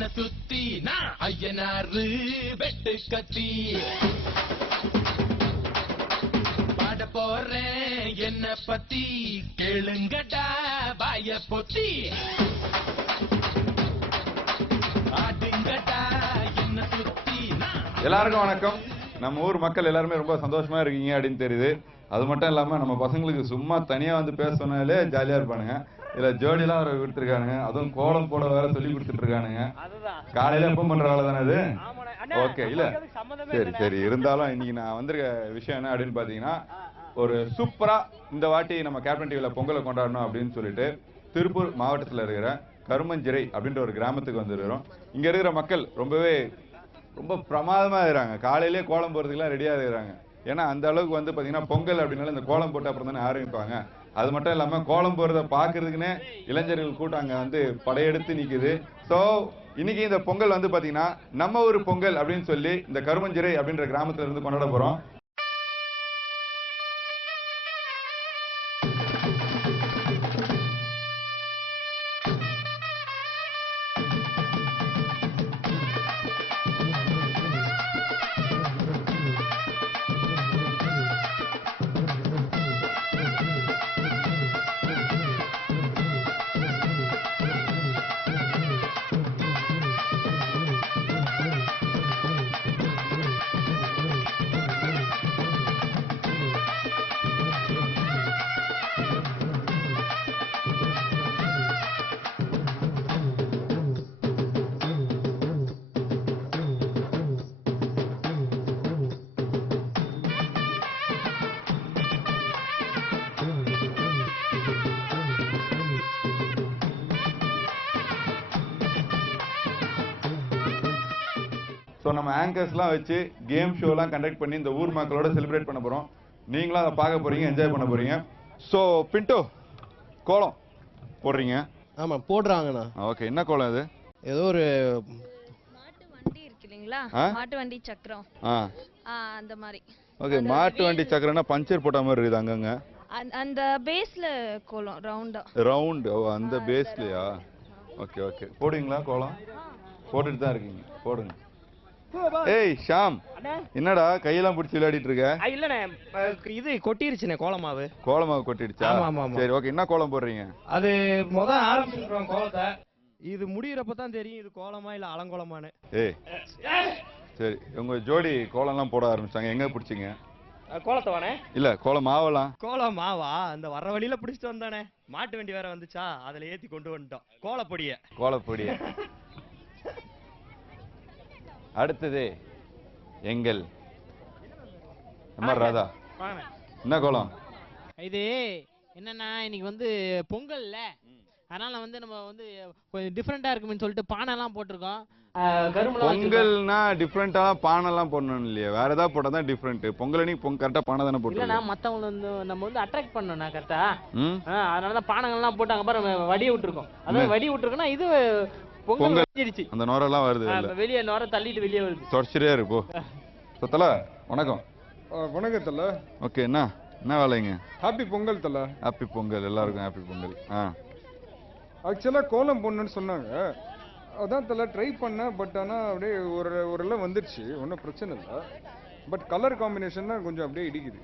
என்ன சுத்தி நான் ஐயனாரு வெட்டு கத்தி பாட போறேன் என்ன பத்தி கேளுங்கடா வாய பொத்தி ஆடுங்கடா என்ன சுத்தி நான். எல்லாருக்கும் வணக்கம். நம்ம ஊர் மக்கள் எல்லாருமே ரொம்ப சந்தோஷமா இருக்கீங்க அப்படின்னு தெரியுது. அது மட்டும் இல்லாம நம்ம பசங்களுக்கு சும்மா தனியா வந்து பேச சொன்னாலே ஜாலியா இருப்பானுங்க. இதுல ஜோடிலாம் வர கொடுத்துருக்கானுங்க. அதுவும் கோலம் போட வேற சொல்லி கொடுத்துட்டு இருக்கானுங்க. காலையில எப்ப பண்ற வேலை தானே அது? ஓகே இல்ல சரி சரி இருந்தாலும் இன்னைக்கு நான் வந்திருக்க விஷயம் என்ன அப்படின்னு பாத்தீங்கன்னா, ஒரு சூப்பரா இந்த வாட்டி நம்ம கேப்டன் டிவில பொங்கலை கொண்டாடணும் அப்படின்னு சொல்லிட்டு திருப்பூர் மாவட்டத்தில் இருக்கிற கருமஞ்சிறை அப்படின்ற ஒரு கிராமத்துக்கு வந்துருக்கிறோம். இங்க இருக்கிற மக்கள் ரொம்ப பிரமாதமா இருக்கிறாங்க. காலையிலேயே கோலம் போறதுக்குலாம் ரெடியா இருக்கிறாங்க. ஏன்னா அந்த அளவுக்கு வந்து பாத்தீங்கன்னா பொங்கல் அப்படின்னால இந்த கோலம் போட்டு அப்புறம் தானே ஆரம்பிப்பாங்க. அது மட்டும் இல்லாம கோலம் போறத பாக்குறதுக்குன்னே இளைஞர்கள் கூட்டம் அங்க வந்து படையெடுத்து நிக்குது. சோ இன்னைக்கு இந்த பொங்கல் வந்து பாத்தீங்கன்னா நம்ம ஒரு பொங்கல் அப்படின்னு சொல்லி இந்த கருமஞ்சிறை அப்படின்ற கிராமத்துல இருந்து கொண்டாட போறோம். ஸோ நம்ம ஆங்கர்ஸ்லாம் வச்சு கேம் ஷோலாம் கண்டக்ட் பண்ணி இந்த ஊர் மக்களோட செலிப்ரேட் பண்ண போகிறோம். நீங்களும் அதை பார்க்க போகிறீங்க, என்ஜாய் பண்ண போகிறீங்க. ஸோ பின்டோ கோலம் போடுறீங்க? ஆமாம் போடுறாங்கண்ணா. ஓகே, என்ன கோலம் அது? ஏதோ ஒரு மாட்டு வண்டி இருக்கு இல்லைங்களா, மாட்டு வண்டி சக்கரம் அந்த மாதிரி. ஓகே, மாட்டு வண்டி சக்கரம்னா பஞ்சர் போட்ட மாதிரி இருக்குது அங்கங்க. அந்த பேஸ்ல கோலம் ரவுண்ட் அந்த பேஸ்லயா? ஓகே ஓகே, போடுவீங்களா கோலம்? போட்டுட்டு தான் இருக்கீங்க, போடுங்க. ஏய் ஷாம், என்னடா கையெல்லாம் பிடிச்சி விளையாடிட்டு இருக்க? இல்லண்ணே, இது கொட்டிருச்சுண்ணே கோலமாவு. கோலமாவு கொட்டிடுச்சா? சரி ஓகே, என்ன கோலம் போடுறீங்க? அது ஆரம்பிச்சிருக்கோம் கோலத்தை. இது முடியறப்ப தான் தெரியும் இது கோலமா இல்ல அலங்கோலமானு. ஏய் சரி, உங்க ஜோடி கோலம்லாம் போட ஆரம்பிச்சாங்க, எங்க பிடிச்சிங்க கோலத்தை வானே? இல்ல கோலம் மாவலாம். கோலம் மாவா அந்த வர்ற வழியில பிடிச்சிட்டு வந்தானே, மாட்டு வண்டி வேற வந்துச்சா, அதுல ஏத்தி கொண்டு வந்துட்டோம் கோலப்பொடிய. அடுத்தது எங்கள் ராதா, என்ன கோலம் இது? என்னன்னா இன்னைக்கு வந்து பொங்கல்ல, அதனால வந்து நம்ம வந்து கொஞ்சம் டிஃப்ரெண்டா இருக்குன்னு சொல்லிட்டு பானை எல்லாம் போட்டிருக்கோம். பொங்கல்னா டிஃப்ரெண்டா பானை எல்லாம் போடணும் இல்லையா? வேற ஏதாவது போட்டா தான் டிஃப்ரெண்ட். பொங்கல் அன்னைக்கு கரெக்டா பானை தானே போட்டுருக்கோம். மத்தவங்க வந்து நம்ம வந்து அட்ராக்ட் பண்ணணும் கரெக்டா, அதனாலதான் பானைகள் எல்லாம் போட்டு அங்க பாரு வடிய விட்டுருக்கோம். அதாவது வடி விட்டுருக்கோம்னா இது பொங்கல் அந்த நோரெல்லாம் வருது, வெளியே நோரை தள்ளிட்டு வெளியே வருது. தொடச்சிட்டே இருக்கு போ. தல வணக்கம். வணக்கம் தல. ஓகே, என்ன வேலைங்க? ஹாப்பி பொங்கல் தல. ஹாப்பி பொங்கல், எல்லாருக்கும் ஹாப்பி பொங்கல். ஆக்சுவலா கோலம் போடணும்னு சொன்னாங்க, அதான் தல ட்ரை பண்ணேன். பட் ஆனால் அப்படியே ஒரு எல்லாம் வந்துருச்சு, ஒன்றும் பிரச்சனை இல்லை. பட் கலர் காம்பினேஷன் தான் கொஞ்சம் அப்படியே இடிக்குது.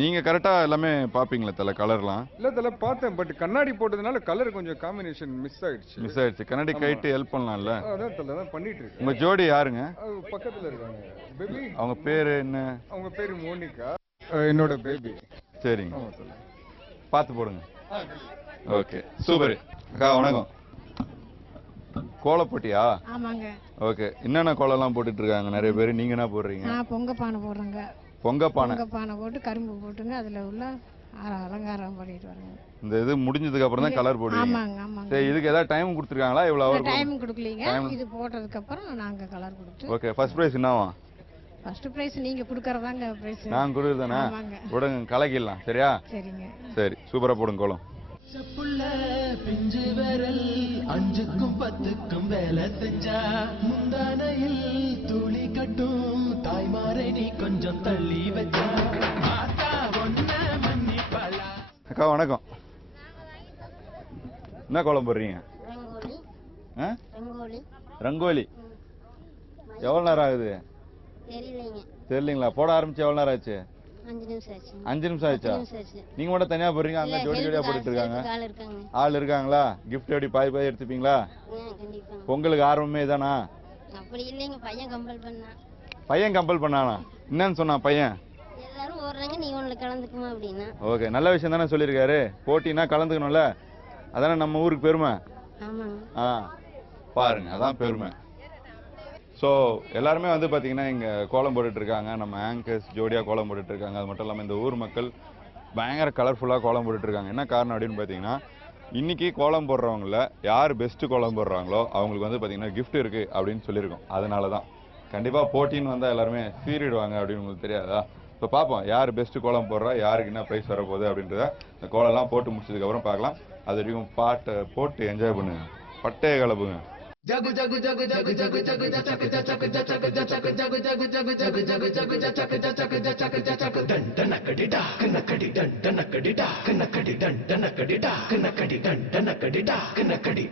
நீங்க கரெக்டா எல்லாமே பாப்பீங்களா தல? கலர்லாம் இல்ல தல பார்த்தேன், பட் கண்ணாடி போட்டதுனால கலர் கொஞ்சம் காம்பினேஷன் மிஸ் ஆயிடுச்சு. கண்ணாடி கைட்டு ஹெல்ப் பண்ணலாம்ல? அதான் தல தான் பண்ணிட்டு இருக்கேன். உங்க ஜோடி யாருங்க? பக்கத்துல இருக்காங்க பேபி. அவங்க பேரு என்ன? அவங்க பேரு மோனிகா, என்னோட பேபி. சரிங்க, பார்த்து போடுங்க. Okay super. அக்கா வணக்கம். கோலப்பட்டியா? ஆமாங்க. ஓகே, என்னென்ன கோலம்லாம் போட்டுட்டு இருக்காங்க நிறைய பேர், நீங்க என்ன போடுறீங்க? பொங்க பானை போடுறேங்க. பொங்க பானை போட்டு கரும்பு போட்டுங்க, அதுல உள்ள அலங்காரம் பண்ணிட்டு வராங்க. இந்த இது முடிஞ்சதுக்கு அப்புறம் தான் கலர் போடுவீங்க? ஆமாங்க ஆமாங்க. சரி, இதுக்கு ஏதாவது டைம் கொடுத்துருக்காங்களா? இவ்வளவு ஹவர் டைம் கொடுக்கலீங்க, இது போட்டதுக்கு அப்புறம் நாங்க கலர் கொடுத்து. ஓகே, ஃபர்ஸ்ட் பிரைஸ் என்னவா? ஃபர்ஸ்ட் பிரைஸ் நீங்க கொடுக்கறதாங்க பிரைஸ். நான் கொடுக்குறதானே? விடுங்க, கலக்கிடலாம். சரியா? சரிங்க. சரி, சூப்பரா போடுங்க கோலம். சப்புள்ள பிஞ்சு விரல் 5க்கும் 10க்கும் வேலை செஞ்சா முந்தானையில் துளி கட்டும் தாய்மாரை நீ கொஞ்சம் தள்ளி வச்சா மாத்தா ஒன்ன மன்னிப்பலா. அக்கா வணக்கம். என்ன கோலம் போடுறீங்க? ரங்கோலி எவ்வளோ நேரம் ஆகுது? தெரியலீங்களா? போட ஆரம்பிச்சு எவ்வளோ நேரம் ஆச்சு? 5 நிமிஷம் ஆயிடுச்சா? நீங்க மட்டும் தனியா போடுறீங்க, அங்க ஜோடி ஜோடியா போட்டுட்டு இருக்காங்க. ஆள் இருக்காங்களா? கிஃப்ட் எப்படி பாய் பாய் எடுத்துப்பீங்களா? பொங்கலுக்கு ஆர்வமே இதானா? அப்படி இல்லைங்க, பையன் கம்பல் பண்ணா. பையன் கம்பல் பண்ணானா? என்னன்னு சொன்னா பையன்? எல்லாரும் ஓடுறாங்க, நீ ஒண்ணுல கலந்துக்குமா அப்படின்னா. ஓகே, நல்ல விஷயம் தானே சொல்லியிருக்காரு. போட்டினா கலந்துக்கணும்ல, அதானே நம்ம ஊருக்கு பெருமை. பாருங்க, அதான் பெருமை. ஸோ எல்லாருமே வந்து பார்த்தீங்கன்னா இங்கே கோலம் போட்டுட்டு இருக்காங்க. நம்ம ஆங்கர்ஸ் ஜோடியாக கோலம் போட்டுட்டு இருக்காங்க. அது மட்டும் இல்லாமல் இந்த ஊர் மக்கள் பயங்கர கலர்ஃபுல்லாக கோலம் போட்டுட்டு இருக்காங்க. என்ன காரணம் அப்படின்னு பார்த்தீங்கன்னா, இன்னைக்கு கோலம் போடுறவங்கள யார் பெஸ்ட்டு கோலம் போடுறாங்களோ அவங்களுக்கு வந்து பார்த்தீங்கன்னா கிஃப்ட் இருக்குது அப்படின்னு சொல்லியிருக்கோம். அதனால தான் கண்டிப்பாக போட்டின்னு வந்தால் எல்லாருமே சீறிடுவாங்க அப்படின்னு உங்களுக்கு தெரியாதா? இப்போ பார்ப்போம் யார் பெஸ்ட்டு கோலம் போடுறா, யாருக்கு என்ன ப்ரைஸ் வரப்போகுது அப்படின்றத இந்த கோலம்லாம் போட்டு முடிச்சதுக்கப்புறம் பார்க்கலாம். அது வரைக்கும் பாட்டை போட்டு என்ஜாய் பண்ணுங்க, பட்டையை கலப்புங்க. जग जग जग जग जग जग जग चक चक चक जग जग जग जग जग जग जग जग चक चक चक चक डन डन कडिडा कनकडी डन डन कडिडा कनकडी डन डन कडिडा कनकडी डन डन कडिडा कनकडी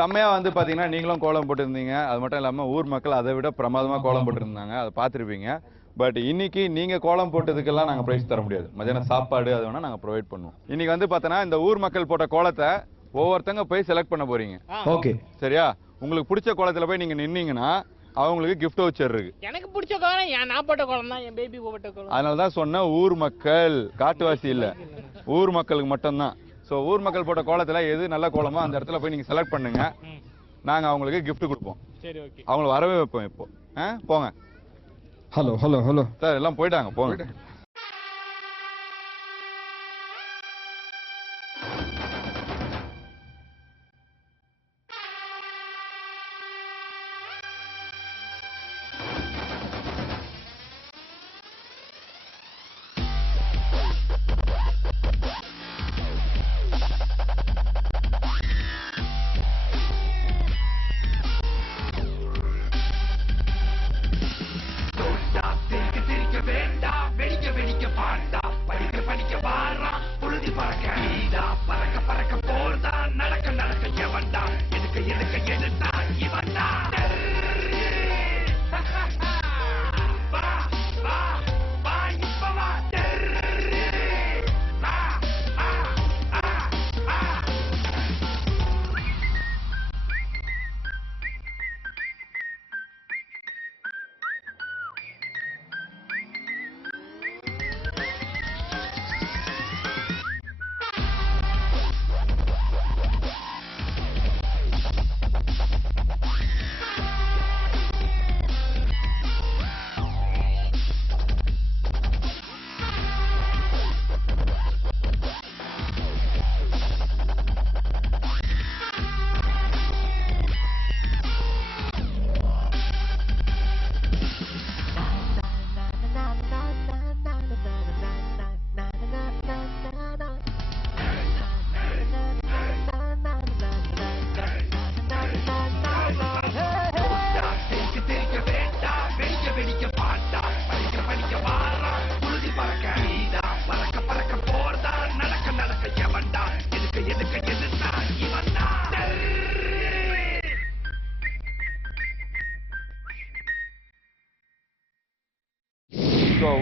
செம்மையா வந்து பாத்தீங்கன்னா நீங்களும் கோலம் போட்டிருந்தீங்க. அது மட்டும் இல்லாம ஊர் மக்கள் அதை விட பிரமாதமா கோலம் போட்டிருந்தாங்க, அதை பார்த்துருப்பீங்க. பட் இன்னைக்கு நீங்க கோலம் போட்டதுக்கெல்லாம் நாங்க பிரைஸ் தர முடியாது. மத்தியானம் சாப்பாடு அது வேணா நாங்க ப்ரொவைட் பண்ணுவோம். இன்னைக்கு வந்து பார்த்தோன்னா இந்த ஊர் மக்கள் போட்ட கோலத்தை ஒவ்வொருத்தங்க போய் செலக்ட் பண்ண போறீங்க. ஓகே சரியா? உங்களுக்கு பிடிச்ச கோலத்துல போய் நீங்க நின்னீங்கன்னா அவங்களுக்கு கிஃப்ட் வச்சர் இருக்கு. எனக்கு பிடிச்ச கோலம் நான் போட்ட கோலம் தான், என் பேபி போட்ட கோலம். அதனால தான் சொன்ன ஊர் மக்கள், காட்டுவாசி இல்ல, ஊர் மக்களுக்கு மட்டும்தான். ஸோ ஊர் மக்கள் போட்ட கோலத்துல எது நல்ல கோலமோ அந்த இடத்துல போய் நீங்க செலக்ட் பண்ணுங்க. நாங்க அவங்களுக்கு கிஃப்ட் கொடுப்போம். சரி ஓகே. அவங்கள வரவே வைப்போம். இப்போ போங்க. ஹலோ ஹலோ ஹலோ சார் எல்லாம் போயிட்டாங்க, போங்க.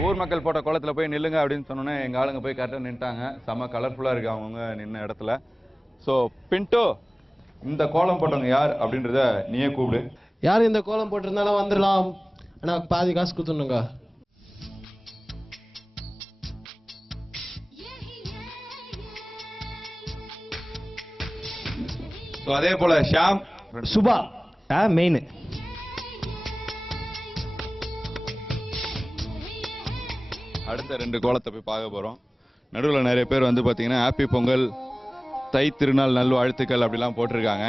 ஊர் மக்கள் போட்ட கோலத்துல போய் நில்லுங்க அப்படின்னு சொன்னோன்னே எங்க ஆளுங்க போய் கரெக்டாக நின்ட்டாங்க. செம்ம கலர்ஃபுல்லா இருக்கு அவங்க நின்ன இடத்துல. ஸோ பின்டோ, இந்த கோலம் போட்டவங்க யார் அப்படின்றத நீயே கூப்பிடு. யார் இந்த கோலம் போட்டிருந்தாலும் வந்துடலாம். ஆனா பாதி காசு கொடுத்துடணுங்க. ஸோ அதே போல ஷாம், சுபா மெயின். அடுத்த 2 கோலத்தை போய் பார்க்க போறோம். நடுவில் நிறைய பேர் வந்து பார்த்தீங்கன்னா ஹாப்பி பொங்கல், தை திருநாள் நல்வாழ்த்துக்கள் அப்படிலாம் போட்டிருக்காங்க.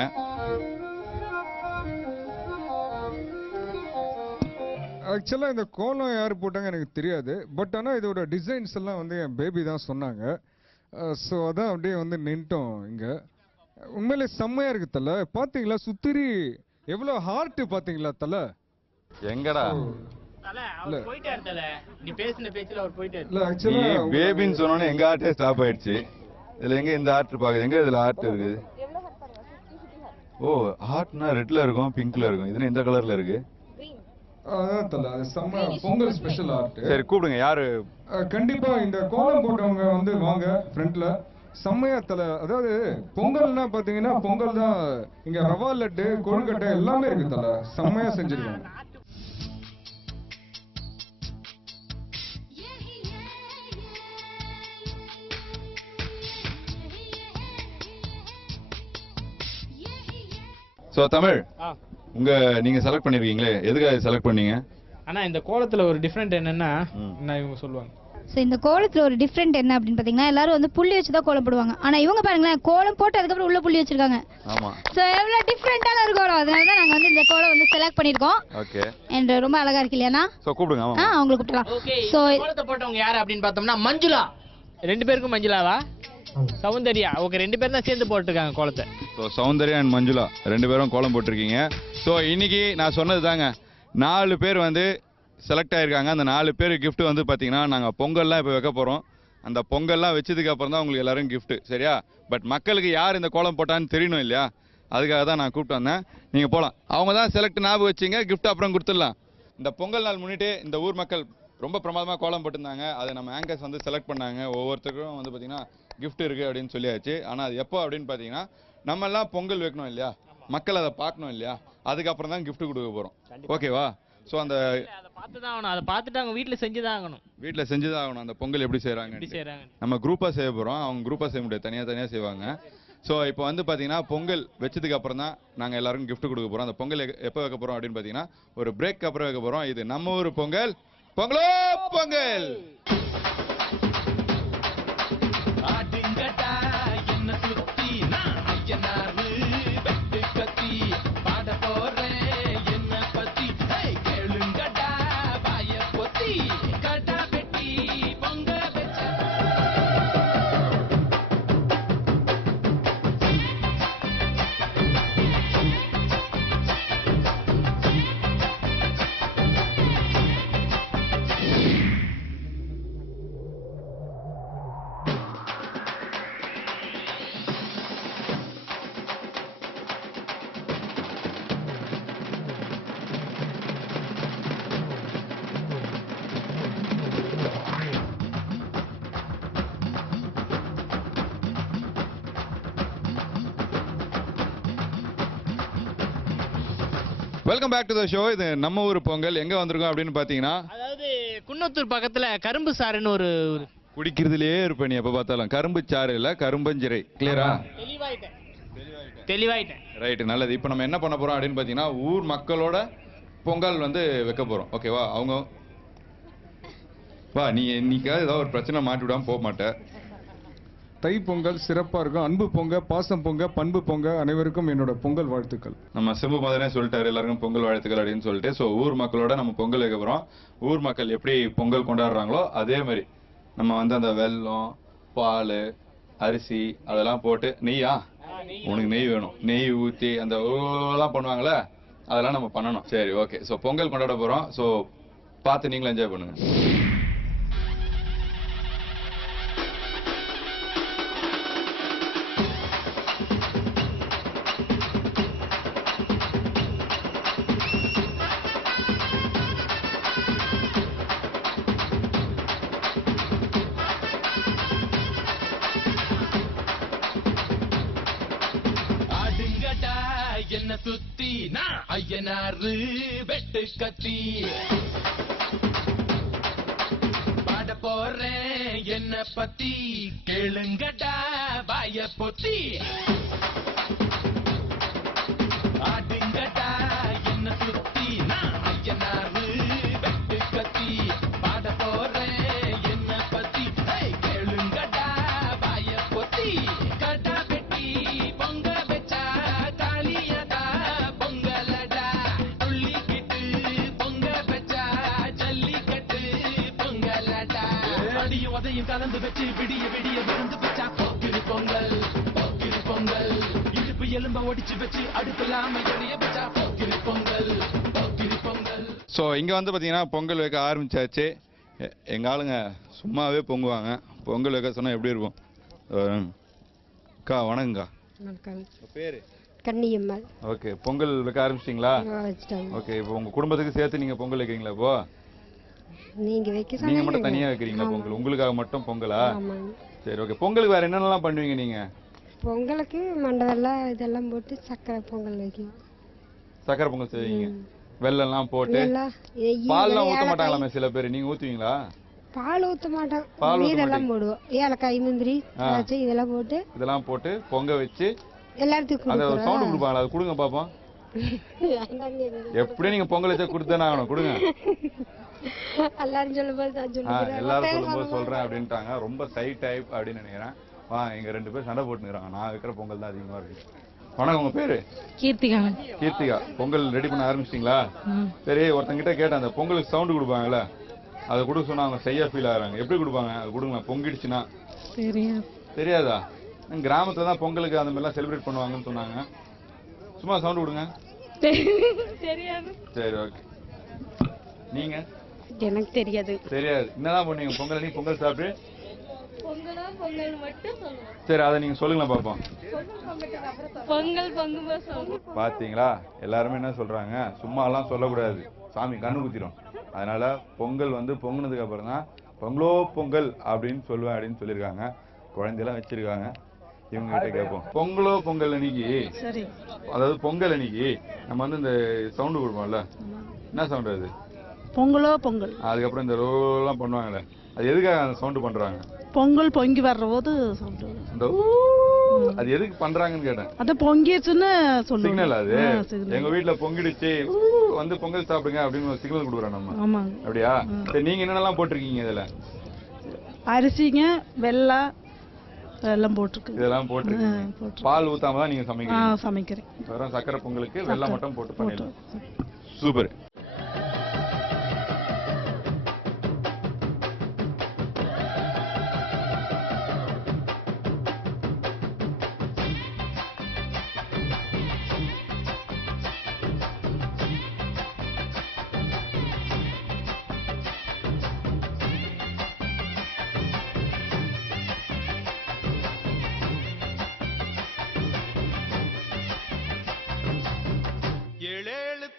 ஆக்சுவலாக இந்த கோலம் யார் போட்டாங்க எனக்கு தெரியாது. பட் ஆனால் இதோட டிசைன்ஸ் எல்லாம் வந்து என் பேபி தான் சொன்னாங்க. ஸோ அதான் அப்படியே வந்து நின்ட்டோம் இங்கே. உண்மையிலே செம்மையாக இருக்கு தலை. பார்த்தீங்களா சுத்திரி எவ்வளோ ஹார்ட் பார்த்தீங்களா தலை? எங்கடா நீ பேசின பேச்சுல அவர் போயிட்டாரு. இல்லை ஆக்சுவலாக பேபின்னு சொன்னோன்னே எங்க ஆர்ட்டே ஸ்டாப் ஆயிடுச்சு. இதுல எங்க இந்த ஆர்ட் பாக்குது? எங்க இதுல ஆர்ட் இருக்குது? ஓ, ஆர்ட்னா ரெட்ல இருக்கும், பிங்க்ல இருக்கும். இதுல எந்த கலர்ல இருக்கு? அதான் தல, அது செம்ம பொங்கல் ஸ்பெஷல் ஆர்ட். சரி கூப்பிடுங்க. யாரு? கண்டிப்பா இந்த கோலம் போட்டவங்க வந்து வாங்க ஃப்ரண்ட்ல. செம்மையா தல. அதாவது பொங்கல்னா பாத்தீங்கன்னா பொங்கல் தான். இங்க ரவா லட்டு, கொழுக்கட்டை எல்லாமே இருக்கு தல. செம்மையா செஞ்சிருக்காங்க. சோ தமிழ், நீங்க செலக்ட் பண்ணிருக்கீங்களே, எதுக்காக செலக்ட் பண்ணீங்க? ஆனா இந்த கோலத்துல ஒரு டிஃபரெண்ட் என்னன்னா, நான் இவங்க சொல்லுவாங்க. ஸோ இந்த கோலத்தில் ஒரு டிஃப்ரெண்ட் என்ன அப்படின்னு பார்த்தீங்கன்னா, எல்லாரும் வந்து புள்ளி வச்சு தான் கோலம் போடுவாங்க. ஆனால் இவங்க பாருங்களேன், கோலம் போட்டு அதுக்கப்புறம் உள்ள புள்ளி வச்சிருக்காங்க. ஆமா. ஸோ எவ்வளோ டிஃப்ரெண்டான ஒரு கோலம். அதனால தான் நாங்கள் வந்து இந்த கோலம் வந்து செலக்ட் பண்ணியிருக்கோம். ஓகே. அண்ட் ரொம்ப அழகா இருக்கு இல்லையா? ஸோ கூப்பிடுங்க. அவங்களை கூப்பிடலாம். ஓகே. ஸோ கோலத்தை போட்டவங்க யாரு அப்படின்னு பார்த்தோம்னா மஞ்சுளா. 2 பேருக்கும் மஞ்சுளாவா? சௌந்தர்யா. ஓகே, 2 பேரும் தான் சேர்ந்து போட்டுருக்காங்க கோலத்தை. ஸோ சௌந்தர்யா அண்ட் மஞ்சுளா 2 பேரும் கோலம் போட்டிருக்கீங்க. ஸோ இன்னைக்கு நான் சொன்னது தாங்க, 4 பேர் வந்து செலக்ட் ஆயிருக்காங்க. அந்த 4 பேர் கிஃப்ட் வந்து பார்த்தீங்கன்னா நாங்கள் பொங்கல்லாம் இப்போ வைக்க போகிறோம். அந்த பொங்கல்லாம் வச்சதுக்கு அப்புறம் தான் உங்களுக்கு எல்லாரும் கிஃப்ட். சரியா? பட் மக்களுக்கு யார் இந்த கோலம் போட்டான்னு தெரியணும் இல்லையா? அதுக்காக தான் நான் கூப்பிட்டு வந்தேன். நீங்கள் போகலாம். அவங்க தான் செலக்ட் ஞாபகம் வச்சிங்க, கிஃப்ட் அப்புறம் கொடுத்துடலாம். இந்த பொங்கல் நாள் முன்னிட்டு இந்த ஊர் மக்கள் ரொம்ப பிரமாதமாக கோலம் போட்டிருந்தாங்க. அதை நம்ம ஆங்கர்ஸ் வந்து செலக்ட் பண்ணாங்க. ஒவ்வொருத்தருக்கும் வந்து பார்த்தீங்கன்னா கிஃப்ட் இருக்குது அப்படின்னு சொல்லியாச்சு. ஆனால் அது எப்போ அப்படின்னு பார்த்தீங்கன்னா நம்மெல்லாம் பொங்கல் வைக்கணும் இல்லையா, மக்கள் அதை பார்க்கணும் இல்லையா, அதுக்கப்புறம் தான் கிஃப்ட் கொடுக்க போகிறோம். ஓகேவா? ஸோ அதை பார்த்து தான் ஆகணும். அதை பார்த்துட்டு அவங்க வீட்டில் செஞ்சு தான் ஆகணும். வீட்டில் செஞ்சு தான் ஆகணும். அந்த பொங்கல் எப்படி செய்கிறாங்க நம்ம குரூப்பாக செய்ய போகிறோம். அவங்க குரூப்பாக செய்ய முடியாது, தனியாக செய்வாங்க. ஸோ இப்போ வந்து பார்த்தீங்கன்னா பொங்கல் வச்சதுக்கு அப்புறம் தான் நாங்கள் எல்லாருக்கும் கிஃப்ட் கொடுக்க போகிறோம். அந்த பொங்கல் எப்போ வைக்க போகிறோம் அப்படின்னு பார்த்தீங்கன்னா ஒரு பிரேக் அப்புறம் வைக்க போகிறோம். இது நம்ம ஊர் பொங்கல். பொங்கலோ Pongal. Welcome back to the show. இது நம்ம ஊர் பொங்கல். எங்க வந்திருக்கோம் அப்படின்னு பாத்தீங்கன்னா, அதாவது குன்னத்தூர் பக்கத்துல கரும்பு சாறுன்னு ஒரு குடிக்கிறதுலயே இருப்ப நீ எப்ப பார்த்தாலும். கரும்பு சாறு இல்ல, கரும்பஞ்சிரை. கிளியரா? தெளிவாயிட்டேன். ரைட், நல்லது. இப்போ நம்ம என்ன பண்ண போறோம் அப்படின்னு பாத்தீங்கன்னா ஊர் மக்களோட பொங்கல் வந்து வைக்க போறோம். ஓகேவா? அவங்க வா, நீ இன்னைக்காவது ஏதாவது ஒரு பிரச்சனை மாட்டி விடாம போக மாட்டேன். தை பொங்கல் சிறப்பாக இருக்கும். அன்பு பொங்க, பாசம் பொங்க, பண்பு பொங்க. அனைவருக்கும் என்னோட பொங்கல் வாழ்த்துக்கள். நம்ம சிம்பு மதனே சொல்லிட்டாரு எல்லாருக்கும் பொங்கல் வாழ்த்துக்கள் அப்படின்னு சொல்லிட்டு. ஸோ ஊர் மக்களோட நம்ம பொங்கல் வைக்க போகிறோம். ஊர் மக்கள் எப்படி பொங்கல் கொண்டாடுறாங்களோ அதே மாதிரி நம்ம வந்து அந்த வெல்லம், பால், அரிசி அதெல்லாம் போட்டு, நெய்யா உனக்கு நெய் வேணும், நெய் ஊற்றி அந்த எல்லாம் பண்ணுவாங்களே, அதெல்லாம் நம்ம பண்ணணும். சரி, ஓகே. ஸோ பொங்கல் கொண்டாட போகிறோம். ஸோ பார்த்து நீங்களும் என்ஜாய் பண்ணுங்க. என்ன சுத்தி நான் ஐயனாரு வெட்டு கத்தி பாட போறேன் என்ன பத்தி கேளுங்கடா வாய பொத்தி ஆடுங்கடா என்ன சுத்தி நான் ஐயனாரு வெட்டு கத்தி பாட போறேன் என்ன பத்தி கேளுங்கடா வாய பொத்தி கடா வெட்டி பொங்க வச்சா தாலியதா பொங்கலடா துள்ளிக்கிட்டு பொங்க வச்சா ஜல்லிக்கட்டு பொங்கலடா அடியும் அதையும் கலந்து வச்சு விடிய விடிய விருந்து வச்சா போக்கிரு பொங்கல் போக்கிரு பொங்கல் இடுப்பு எலும்ப ஒடிச்சு வச்சு அடுப்பில்லாம எறிய வச்சா போக்கிரு பொங்கல் போக்கிரு பொங்கல். ஸோ இங்கே வந்து பார்த்தீங்கன்னா பொங்கல் வைக்க ஆரம்பிச்சாச்சு. எங்கள் ஆளுங்க சும்மாவே பொங்குவாங்க. பொங்கல் வைக்க சொன்னால் எப்படி இருக்கும்? அக்கா வணக்கங்கக்கா. பேர் கன்னியம்மாள். ஓகே, பொங்கல் வைக்க ஆரம்பிச்சிட்டிங்களா? ஓகே, இப்போ உங்கள் குடும்பத்துக்கு சேர்த்து நீங்கள் பொங்கல் வைக்கிறீங்களா? இப்போ நீங்கள் மட்டும் தனியாக வைக்கிறீங்களா பொங்கல்? உங்களுக்காக மட்டும் பொங்கலா? சரி, ஓகே. பொங்கலுக்கு வேறு என்னென்னலாம் பண்ணுவீங்க நீங்கள்? பொங்கலுக்கு மண்டவெல்லாம் இதெல்லாம் போட்டு சக்கரை பொங்கல் வைக்கும். சக்கரை பொங்கல் செய்வீங்க, வெள்ளம்லாம் போட்டு. பால்லாம் ஊற்ற மாட்டாங்களாமே சில பேர், நீங்கள் ஊற்றுவீங்களா? பால் ஊற்ற மாட்டோம், இதெல்லாம் போடுவோம். ஏலக்காய், முந்திரி, திராட்சை இதெல்லாம் போட்டு பொங்க வச்சு எல்லாத்துக்கும் அந்த ஒரு சவுண்ட் கொடுப்பாங்களா, அது கொடுங்க பாப்போம். எப்படி நீங்க பொங்கல் வச்சா கொடுத்தானே ஆகணும், கொடுங்க. எல்லாரும் சொல்லும்போது சொல்றேன் அப்படின்ட்டாங்க. ரொம்ப சை டைப் அப்படின்னு நினைக்கிறேன். எங்க 2 பேர் சண்டை போட்டுக்கிறாங்க. நான் வைக்கிற பொங்கல் தான் அதிகமா இருக்கு. வணக்கம், உங்க பேரு? கீர்த்திகா. கீர்த்திகா, பொங்கல் ரெடி பண்ண ஆரம்பிச்சிட்டீங்களா? சரி, ஒருத்தங்கிட்ட கேட்டேன், அந்த பொங்கலுக்கு சவுண்ட் கொடுப்பாங்கல்ல, அதை கொடுக்க சொன்னா அவங்க செய்ய ஃபீல் ஆகுறாங்க. எப்படி கொடுப்பாங்க? அது கொடுங்களேன். பொங்கிடுச்சுன்னா தெரியாதா? கிராமத்துல தான் பொங்கலுக்கு அந்த மாதிரிலாம் செலிப்ரேட் பண்ணுவாங்கன்னு சொன்னாங்க. சும்மா சவுண்ட் கொடுங்க. தெரியாது. சரி, ஓகே. நீங்க? எனக்கு தெரியாது. தெரியாது. என்னதான் பண்ணுவீங்க பொங்கல்? நீ பொங்கல் சாப்பிட்டு பொங்கலோ பொங்கல் மட்டும் சொல்லுவோம். சரி அதை நீங்க சொல்லுங்களேன் பாப்போம். பொங்கல் பொங்கும்போது சொல்லுவோம். பாத்தீங்களா, எல்லாருமே என்ன சொல்றாங்க, சும்மா எல்லாம் சொல்லக்கூடாது, சாமி கண்ணு குத்திரும். அதனால பொங்கல் வந்து பொங்குனதுக்கு அப்புறம் தான் பொங்கலோ பொங்கல் அப்படின்னு சொல்லுவேன் அப்படின்னு சொல்லியிருக்காங்க. குழந்தையெல்லாம் வச்சிருக்காங்க, இவங்க கிட்ட கேட்போம். பொங்கலோ பொங்கல் அன்னைக்கு, அதாவது பொங்கல் அன்னைக்கு நம்ம வந்து இந்த சவுண்டு கொடுப்போம்ல, என்ன சவுண்ட் அது? பொங்கலோ பொங்கல். அதுக்கப்புறம் இந்த ரோலாம் பண்ணுவாங்களே, அது எதுக்காக அந்த சவுண்டு பண்றாங்க? பொங்கல் பொங்கி வர்ற போது சவுண்ட். அது எதுக்கு பண்றாங்கன்னு கேட்டேன். அது பொங்கிடுச்சுன்னு சொல்லுங்க. சிக்னல் அது. எங்க வீட்டுல பொங்கிடுச்சு வந்து பொங்கல் சாப்பிடுங்க அப்படின்னு ஒரு சிக்னல் கொடுக்குறோம் நம்ம. ஆமாங்க. அப்படியா? சரி, நீங்க என்னென்னலாம் போட்டிருக்கீங்க இதுல? அரிசிங்க, வெல்லம் எல்லாம் போட்டுருக்கு. இதெல்லாம் போட்டுருக்கீங்க. பால் ஊத்தாம தான் நீங்க சமைக்கிறீங்க? சமைக்கிறேன். வெறும் சக்கரை பொங்கலுக்கு வெல்லம் மட்டும் போட்டு பண்ணிடலாம். சூப்பர்.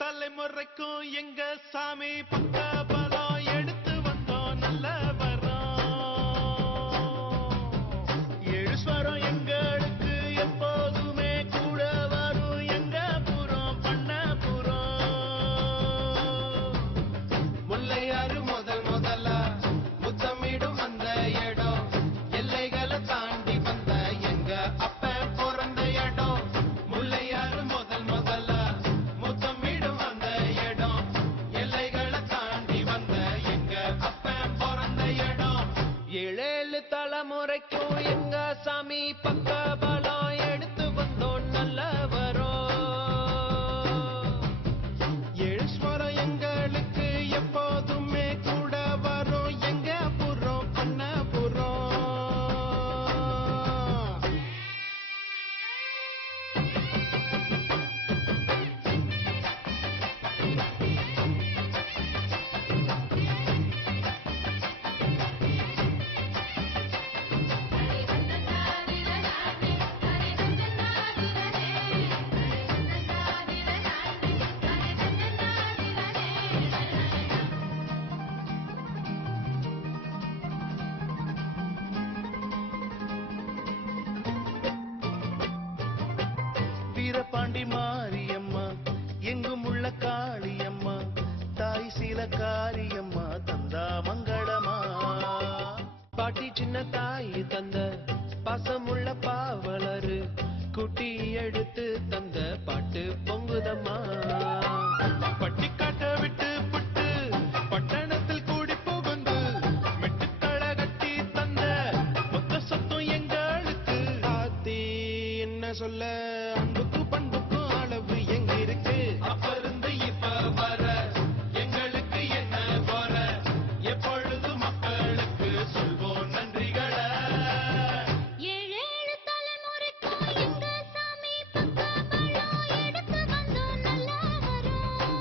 தலைமுறைக்கும் எங்க சாமி பக்க பலம் எடுத்து வந்தோம் நல்ல வரோம். எழுஸ்வரம் எங்களுக்கு எப்போதுமே கூட வரும் எங்க புறம் பண்ண புறம். முல்லையாறு முதல்ல முத்தமிடும் அந்த இடம், எல்லைகளை தாண்டி வந்த எங்க அப்ப பிறந்த இடம். முல்லையாறு முதல்ல தலைமுறைக்கும் எங்க சாமி பக்க பலம் எடுத்து வந்தோம் நல்ல வரோம். எழுஸ்வரம் எங்களுக்கு எப்போதுமே கூட வரும் எங்க புறம் பண்ண புறம். வீரபாண்டி மாரியம்மா எங்கும் உள்ள காளியம்மா, தாய் சீல காரியம்மா தந்தா மங்களமா. பாட்டி சின்ன தாய் தந்த பாசமுள்ள பாவலரு, குட்டி எடுத்து தந்த பாட்டு பொங்குதம்மா. பட்டி காட்ட விட்டு புட்டு பட்டணத்தில் கூடி புகுந்து மெட்டுக்கள கட்டி தந்த மொத்த சொத்தும் எங்களுக்கு. ஆத்தி என்ன சொல்ல, அன்புக்கு பண்புக்கும் அளவு எங்க இருக்கு. அப்ப இருந்து இப்ப வர எங்களுக்கு என்ன போற, எப்பொழுது மக்களுக்கு சொல்வோம் நன்றிகளை. ஏழேழு தலைமுறைக்கும் எங்க சாமி பக்க பலம் எடுத்து வந்தோம் நல்ல வரோம்.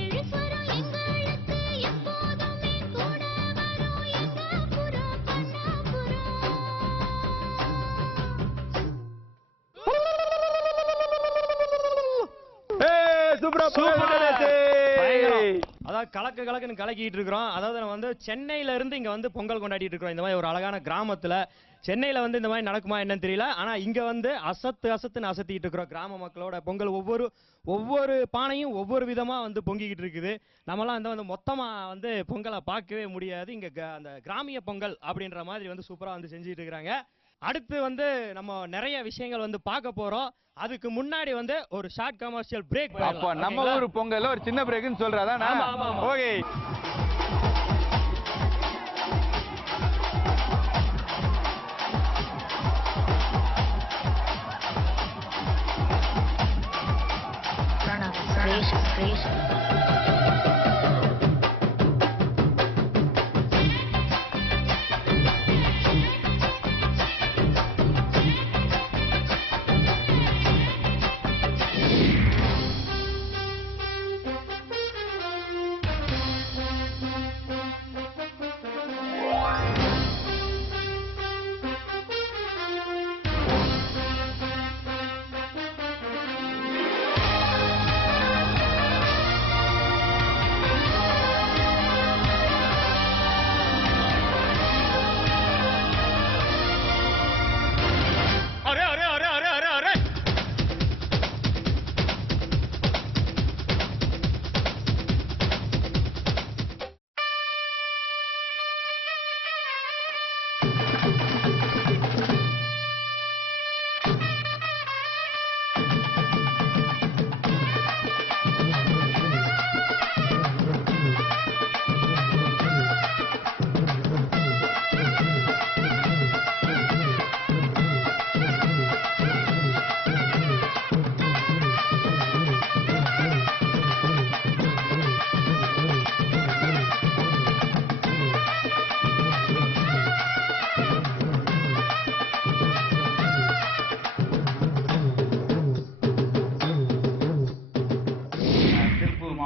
எழுஸ்வரம் எங்களுக்கு எப்போதுமே கூட வரும் எங்க புறம் பண்ண புறம். அதாவது கலக்குன்னு கலக்கிட்டு இருக்கிறோம். அதாவது நம்ம வந்து சென்னையில இருந்து இங்க வந்து பொங்கல் கொண்டாடிட்டு இருக்கிறோம். இந்த மாதிரி ஒரு அழகான கிராமத்துல. சென்னையில வந்து இந்த மாதிரி நடக்குமா என்னன்னு தெரியல. ஆனா இங்க வந்து அசத்துன்னு அசத்திட்டு இருக்கிறோம். கிராம மக்களோட பொங்கல் ஒவ்வொரு பானையும் ஒவ்வொரு விதமா வந்து பொங்கிக்கிட்டு இருக்குது. நம்மலாம் வந்து மொத்தமா வந்து பொங்கலை பார்க்கவே முடியாது. இங்க அந்த கிராமிய பொங்கல் அப்படின்ற மாதிரி வந்து சூப்பரா வந்து செஞ்சுட்டு இருக்கிறாங்க. அடுத்து வந்து நம்ம நிறைய விஷயங்கள் வந்து பார்க்க போறோம். அதுக்கு முன்னாடி வந்து ஒரு ஷார்ட் கமர்ஷியல் பிரேக். அப்ப நம்ம ஊர் பொங்கல்ல ஒரு சின்ன பிரேக்னு சொல்றதா? ஓகே.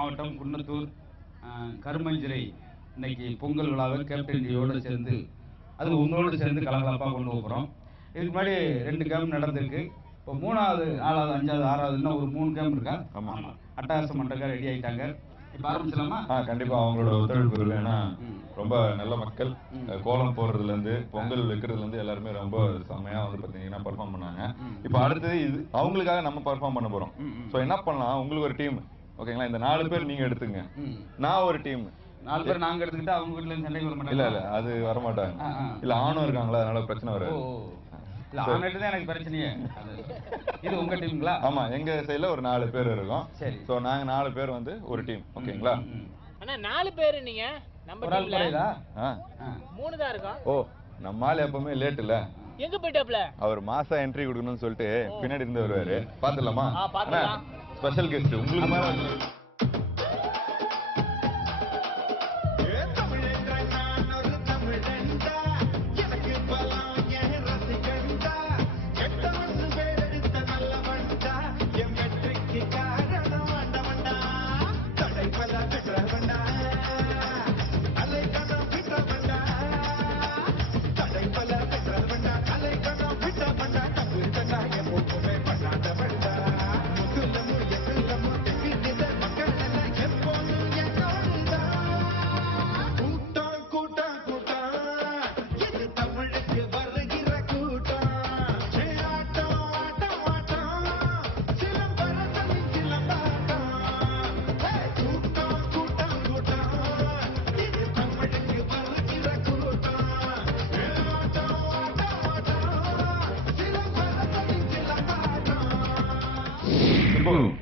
மாவட்டம் குன்னத்தூர் கருமஞ்சிரை இன்னைக்கு பொங்கல் விழாவை கேப்டன் டியோடு சேர்ந்து அது உங்களோடு சேர்ந்து கலகலப்பாக கொண்டு போகிறோம். இதுக்கு முன்னாடி 2 கேம்ப் நடந்திருக்கு. இப்போ 3வது 4வது 5வது 6வது இன்னும் ஒரு 3 கேம்ப் இருக்கா? ஆமாம். அட்டகாசம் மண்டக்கா ரெடி ஆகிட்டாங்க. இப்போ ஆரம்பிச்சலாமா? கண்டிப்பா அவங்களோட ஒத்துழைப்பு இருக்கு. ஏன்னா ரொம்ப நல்ல மக்கள். கோலம் போடுறதுல இருந்து பொங்கல் வைக்கிறதுல இருந்து எல்லாருமே ரொம்ப செம்மையா வந்து பாத்தீங்கன்னா பெர்ஃபார்ம் பண்ணாங்க. இப்போ அடுத்தது இது அவங்களுக்காக நம்ம பெர்ஃபார்ம் பண்ண போறோம். சோ என்ன பண்ணலாம், உங்களுக்கு ஒரு டீம் ஓகேங்களா, இந்த 4 பேர் நீங்க எடுத்துங்க, நான் ஒரு டீம். 4 பேர் நாங்க எடுத்துக்கிட்டா அவங்க வீட்டுல இருந்து சண்டைக்கு வர மாட்டாங்க. இல்ல அது வர மாட்டாங்க. இல்ல ஆணும் இருக்காங்களா, அதனால பிரச்சனை வராது. இல்ல ஆண்கிட்ட தான் எனக்கு பிரச்சனையே. இது உங்க டீம்ங்களா? ஆமா, எங்க சைடுல ஒரு 4 பேர் இருக்கோம். சரி. சோ நாங்க 4 பேர் வந்து ஒரு டீம் ஓகேங்களா? அண்ணா 4 பேர் நீங்க நம்ம டீம்ல 3 தான் இருக்கோம். ஓ நம்ம ஆளு எப்பவுமே லேட் இல்ல. எங்க போய்ட்டாப்ல? அவர் மாசா என்ட்ரி கொடுக்கணும்னு சொல்லிட்டு பின்னாடி இருந்து வருவாரு. பாத்துடலாமா? பாத்துடலாம். ஸ்பெஷல் கெஸ்ட் உங்களுக்கு மேல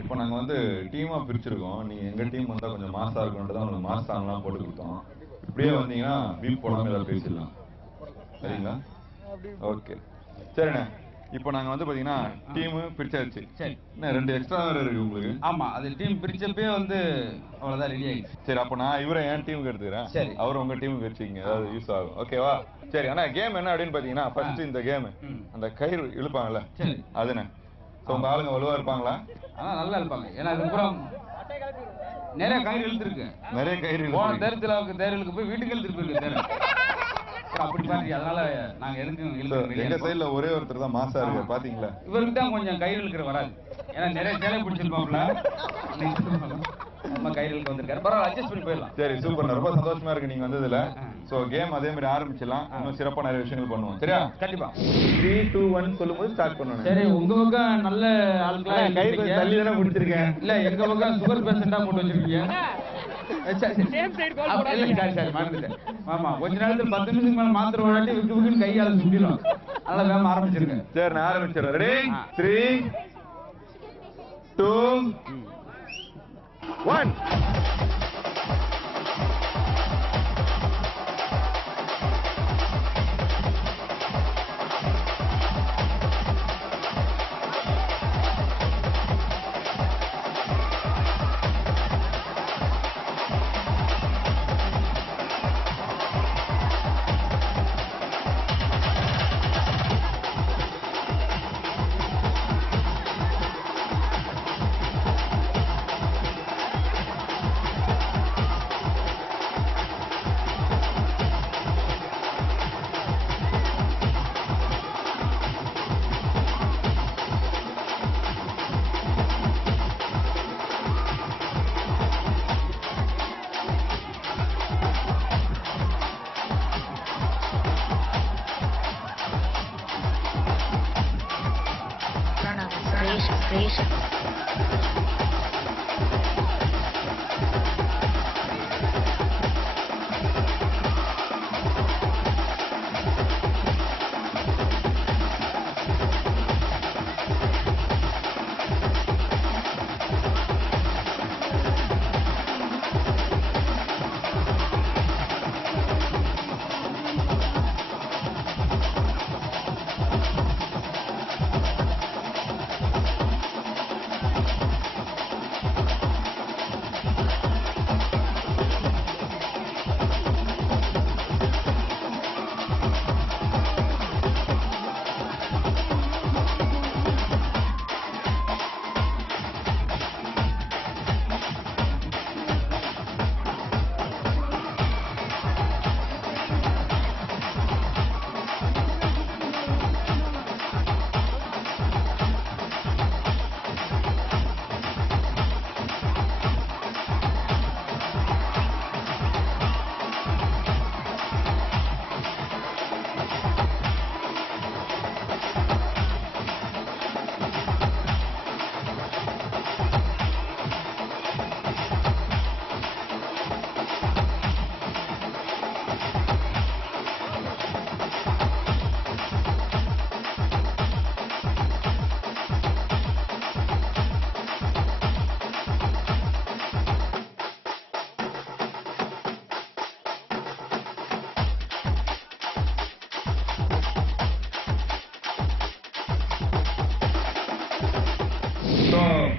இப்போ நாங்க வந்து டீமா பிரிச்சிருக்கோம். நீங்க எங்க டீம் வந்தா கொஞ்சம் மாசா இருக்கும்ன்றத உங்களுக்கு மாஸ் சாங்லாம் போட்டு கொடுத்தோம். இப்படியே வந்தீங்கன்னா பீப் போடாம ஏதாவது பேசிடலாம். சரிங்களா? ஓகே சரிண்ணே. இப்போ நாங்க வந்து பாத்தீங்கன்னா டீம் பிரிச்சாச்சு. சரி, என்ன 2 எக்ஸ்ட்ரா வேற இருக்கு உங்களுக்கு? ஆமா, அது டீம் பிரிச்சப்பே வந்து அவ்வளவுதான் ரெடி ஆயிடுச்சு. சரி, அப்ப நான் இவரை என் டீமுக்கு எடுத்துக்கிறேன். சரி, அவர் உங்க டீமுக்கு வச்சுக்கீங்க, அதாவது யூஸ் ஆகும். ஓகேவா? சரி. ஆனா கேம் என்ன அப்படின்னு பாத்தீங்கன்னா ஃபர்ஸ்ட் இந்த கேம் அந்த கயிறு இழுப்பாங்கல்ல, அதுண்ணே. உங்க ஆளுங்க வலுவா இருப்பாங்களா? நல்லா இருப்பாங்க. ஏன்னா அதுக்கப்புறம் நிறைய கயிறு இழுத்துருக்கு. நிறைய கயிறு போன தேர்தலுக்கு தேர்தலுக்கு போய் வீட்டுக்கு இழுத்துட்டு போயிருக்கு தேர்தல். அப்படி பாருங்க. அதனால நாங்க எதுக்கும் எங்க சைடுல ஒரே ஒருத்தர் தான் மாசா இருக்கு பாத்தீங்களா? இவருக்கு தான் கொஞ்சம் கயிறு இழுக்கிற வராது. ஏன்னா நிறைய சேலை பிடிச்சிருப்பாப்ல, நம்ம கயிறு இழுக்க வந்திருக்காரு. பரவாயில்ல, அட்ஜஸ்ட் பண்ணி போயிடலாம். சரி, சூப்பர். ரொம்ப சந்தோஷமா இருக்கு நீங்க வந்ததுல. சோ கேம் அதே மாதிரி ஆரம்பிச்சிடலாம். இன்னும் சிறப்பா நிறைய விஷயங்கள் பண்ணுவோம். சரியா? கண்டிப்பா. 3 2 1 சொல்லும்போது ஸ்டார்ட் பண்ணணும். சரி, உங்க பக்கம் நல்ல ஆட்களா கை தள்ளி தானே பிடிச்சிருக்கேன். இல்ல எங்க பக்கம் சுகர் பேஷண்டா போட்டு வச்சிருக்கீங்க. ஆமா, கொஞ்ச நேரத்துல 10 நிமிஷத்துக்கு மேல மாத்திரை விளையாட்டி விட்டு விட்டு கையால சுண்டிடும். அதனால வேகமா ஆரம்பிச்சிருங்க. சரி, நான் ஆரம்பிச்சிடறேன். ரெடி 3 2 1.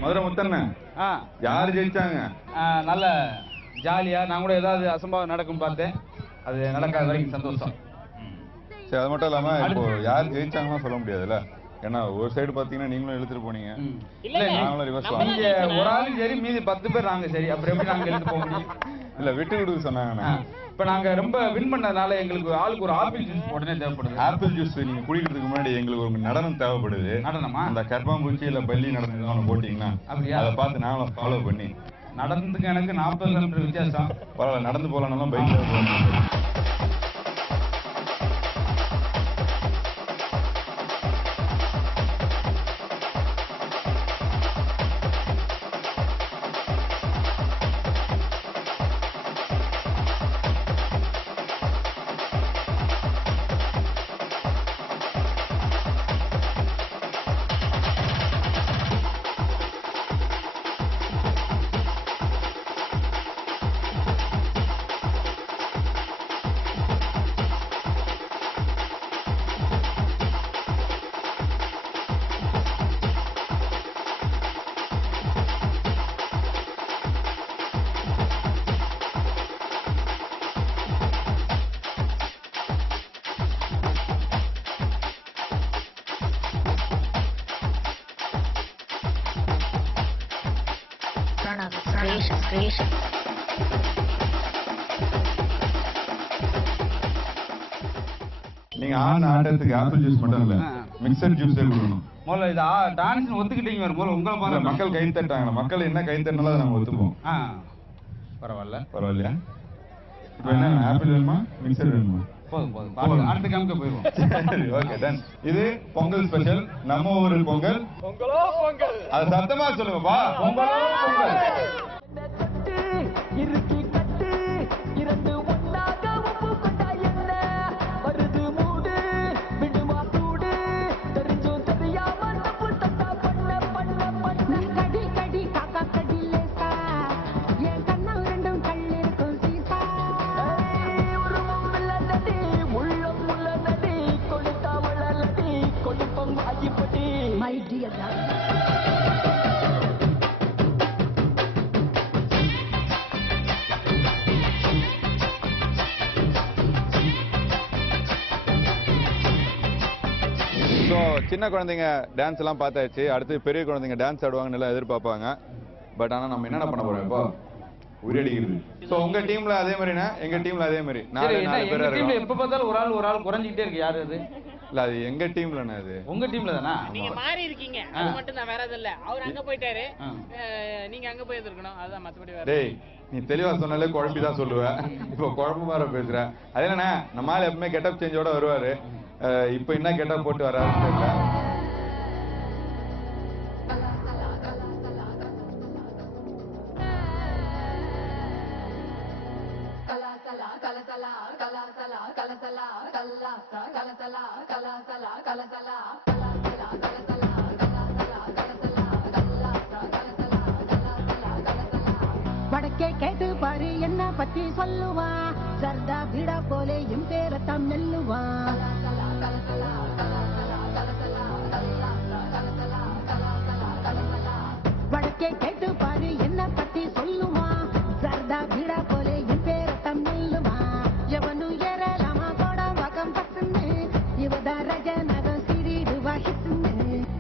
மதுரை முத்தண்ண யாரு ஜெயிச்சாங்க? நல்ல ஜாலியா நான் கூட ஏதாவது அசம்பாவம் நடக்கும் பார்த்தேன், அது நடக்காத வரைக்கும் சந்தோஷம். சரி, அது மட்டும் இல்லாம இப்போ யார் ஜெயிச்சாங்கன்னா சொல்ல முடியாதுல்ல, ஏன்னா ஒரு சைடு பாத்தீங்கன்னா நீங்களும் இழுத்துட்டு போனீங்க, நாங்களும் ரிவர்ஸ் நீங்க ஒரு ஆளும் சரி, மீதி 10 பேர் நாங்க சரி, அப்புறம் எப்படி நாங்க எழுந்து போக முடியும்? இல்ல விட்டு கொடுக்க சொன்னாங்கண்ணா. இப்ப நாங்க ரொம்ப வின் பண்ணதுனால எங்களுக்கு ஆளுக்கு ஒரு ஆப்பிள் ஜூஸ் உடனே தேவைப்படுது. ஆப்பிள் ஜூஸ் நீங்க குடிக்கிறதுக்கு முன்னாடி எங்களுக்கு ஒரு நடனம் தேவைப்படுது. நடனமா? அந்த கர்ப்பாம்பூச்சி இல்ல பள்ளி நடனம் ஒன்று போட்டீங்கன்னா அதை பார்த்து நாங்களும் ஃபாலோ பண்ணி. நடனத்துக்கு எனக்கு 40 கிலோமீட்டர் வித்தியாசம். பரவாயில்ல, நடந்து போகலான்னாலும் பைக்ல போகணும். நீங்க ஆட்டத்துக்கு ஆப்பிள் ஜூஸ் மட்டும் இல்ல, மிக்சர் ஜூஸே கொடுக்கணும். முதல்ல இது டான்ஸ் ஒத்துக்கிட்டீங்க, முதல்ல உங்களை பாருங்க. மக்கள் கை தட்டாங்க, மக்கள் என்ன கை தட்டினாலும் அதை நாங்க ஒத்துப்போம். பரவாயில்ல, பரவாயில்லையா? இப்போ என்ன ஆப்பிள் வேணுமா மிக்சர் வேணுமா? போதும், அடுத்த கேமுக்கு போயிடுவோம். Okay done. இது பொங்கல் ஸ்பெஷல், நம்ம ஊரு பொங்கல். பொங்கலோ பொங்கல், அது சத்தமா சொல்லுங்கப்பா. பொங்கலோ பொங்கல். இறுக்கி கட்டு இரண்டு ஒன்னாக உப்பு கொண்டா என்ன வருது மூடு விடுமா சூடு தெரிஞ்சும் தெரியாம தப்பு தட்டா பண்ண பண்ண பண்ண கடி கடி காக்கா கடி லேசா என் கண்ணா ரெண்டும் கண்ணிருக்கும் சீசா உருவம் இல்லடி உள்ளம் உள்ளடி கொடுத்தா வளலடி கொடுப்பம் ஆகிப்படி மை டியர் ஸோ சின்ன குழந்தைங்க டான்ஸ் எல்லாம் பார்த்தாச்சு, அடுத்து பெரிய குழந்தைங்க டான்ஸ் ஆடுவாங்கன்னு எல்லாம் எதிர்பார்ப்பாங்க. பட் ஆனால் நம்ம என்னென்ன பண்ண போறோம் இப்போ? உரியடிக்கிறது. ஸோ உங்க டீம்ல அதே மாதிரினா எங்க டீம்ல அதே மாதிரி 4 பேர் இருக்கோம். எப்ப பார்த்தாலும் ஒரு ஆள் குறைஞ்சிட்டே இருக்கு. யாரு அது? இல்ல அது எங்க டீம்லண்ணா. அது உங்க டீம்ல தானா? நீங்க மாறி இருக்கீங்க, அது மட்டும் தான், வேற எதுவும் இல்ல. அவர் அங்க போயிட்டாரு, நீங்க அங்க போய் இருக்கணும், அதுதான். மத்தபடி வேற. டேய் நீ தெளிவா சொன்னாலே குழம்பி தான் சொல்லுவேன், இப்போ குழம்பு மாதிரி பேசுற. அது என்னன்னா நம்ம ஆள் எப்பவுமே கெட்டப் சேஞ்சோட வருவாரு, இப்போ என்ன கெட்டப் போட்டு வராருன்னு தெரியல. வடக்கே கேட்டு பாரு என்ன பத்தி சொல்லுவா, சர்தா பீடா போலே என் பேரத்தான் நெல்லுவா. வடக்கே கேட்டு பாரு என்ன பத்தி சொல்லுவா, சர்தா பீடா போலே என் பேரத்தான் நெல்லுவா. எவனு ஏறலாமா போட வகம் பசுன்னு, இவதா ரஜ நகம் சிறிடுவா ஹிசுன்னு.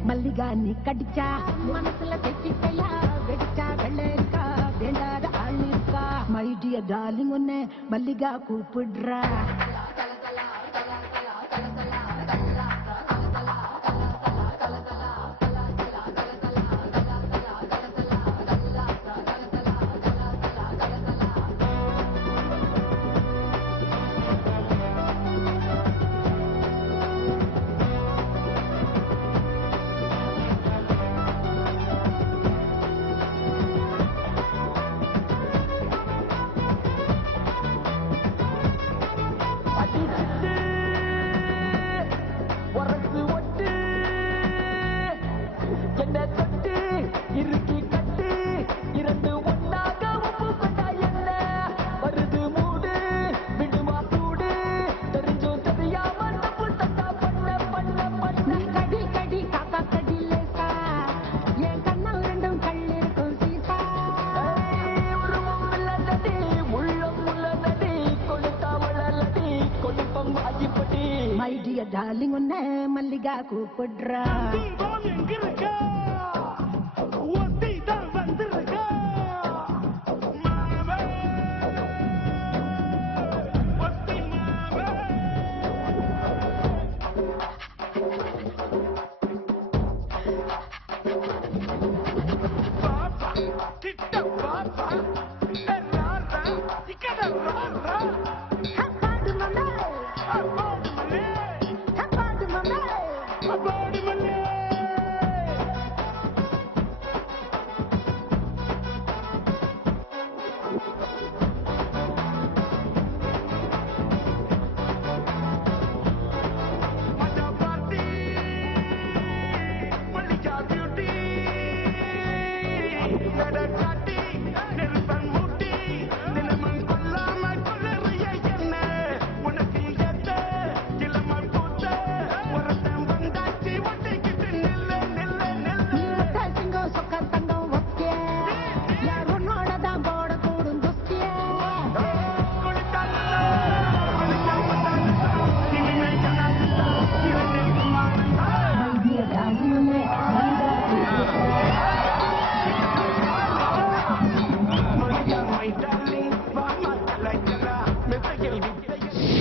மல்லிகா நீ கடிச்சா மனசுல தெச்சிக்கையா, வெடிச்சா வெள்ளரிக்கா வேண்டாத ஆள் இருக்கா. மை டியர் டார்லிங் உன்னை மல்லிகா கூப்பிடுறா. டார்லிங் உன்ன மல்லிகா கூப்பிடுறா எங்க இருக்க ஒத்தி தான் வந்திருக்க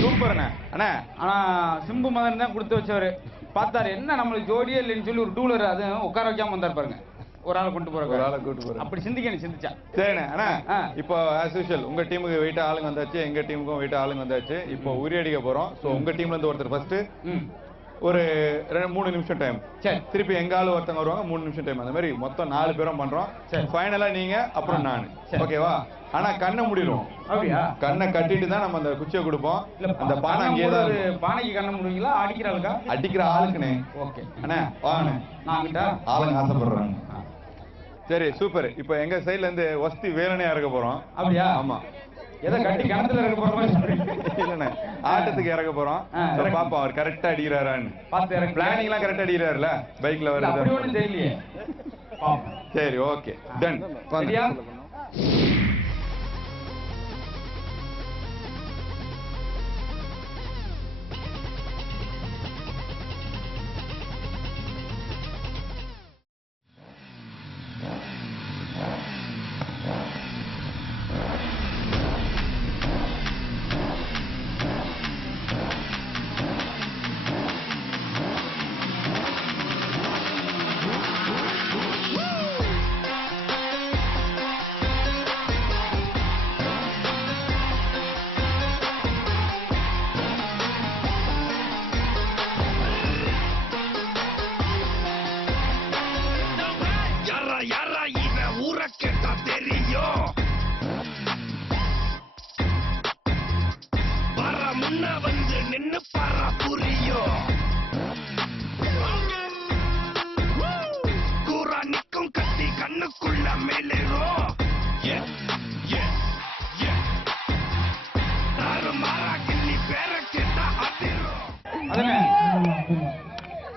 சூப்பர்ண்ணே அண்ணா. ஆனா சிம்பு மதன் தான் கொடுத்து வச்சவரு. பார்த்தாரு என்ன நம்மளுக்கு ஜோடியே இல்லைன்னு சொல்லி ஒரு டூலர் அது உட்கார வைக்காம வந்தார் பாருங்க. ஒரு ஆளை கொண்டு போற ஒரு ஆளை கூட்டு போறேன். அப்படி சிந்திச்சா சரிண்ணே. அண்ணா இப்போ ஆஸ் யூஷுவல் உங்க டீமுக்கு வெயிட் ஆளுங்க வந்தாச்சு, எங்க டீமுக்கும் வெயிட் ஆளுங்க வந்தாச்சு. இப்போ உரியடிக்க போறோம். ஸோ உங்க டீம்ல இருந்து ஒருத்தர் ஃபர்ஸ்ட் ஒரு 3 நிமிஷம் டைம், சரி திருப்பி எங்க ஆளு ஒருத்தங்க வருவாங்க 3 நிமிஷம் டைம், அந்த மாதிரி மொத்தம் 4 பேரும் பண்றோம். ஃபைனலா நீங்க அப்புறம் நான், ஓகேவா? ஆனா கண்ணை முடிடுவோம். அப்படியா? கண்ணை கட்டிட்டு தான் நம்ம அந்த குச்சியை கொடுப்போம். அந்த பானை அங்கேயே தான். பானைக்கு கண்ணை முடிவீங்களா? அடிக்கிற ஆளுக்கா? அடிக்கிற ஆளுக்குனே. ஓகே அண்ணா வாங்கண்ணே, நான் கிட்ட ஆளுங்க ஆசைப்படுறாங்க. சரி சூப்பர். இப்போ எங்க சைடுல இருந்து வஸ்தி வேலனையா இருக்க போறோம். அப்படியா? ஆமா. எதை கட்டி கிணத்துல இருக்க போறோம்? இல்லண்ணே, ஆட்டத்துக்கு இறக்க போறோம். பாப்பா அவர் கரெக்டா அடிக்கிறாரான்னு பார்த்து இறங்க. பிளானிங் எல்லாம் கரெக்டா அடிக்கிறாருல பைக்ல வர. அப்படி ஒண்ணும் தெரியலையே. சரி ஓகே டன். சரியா?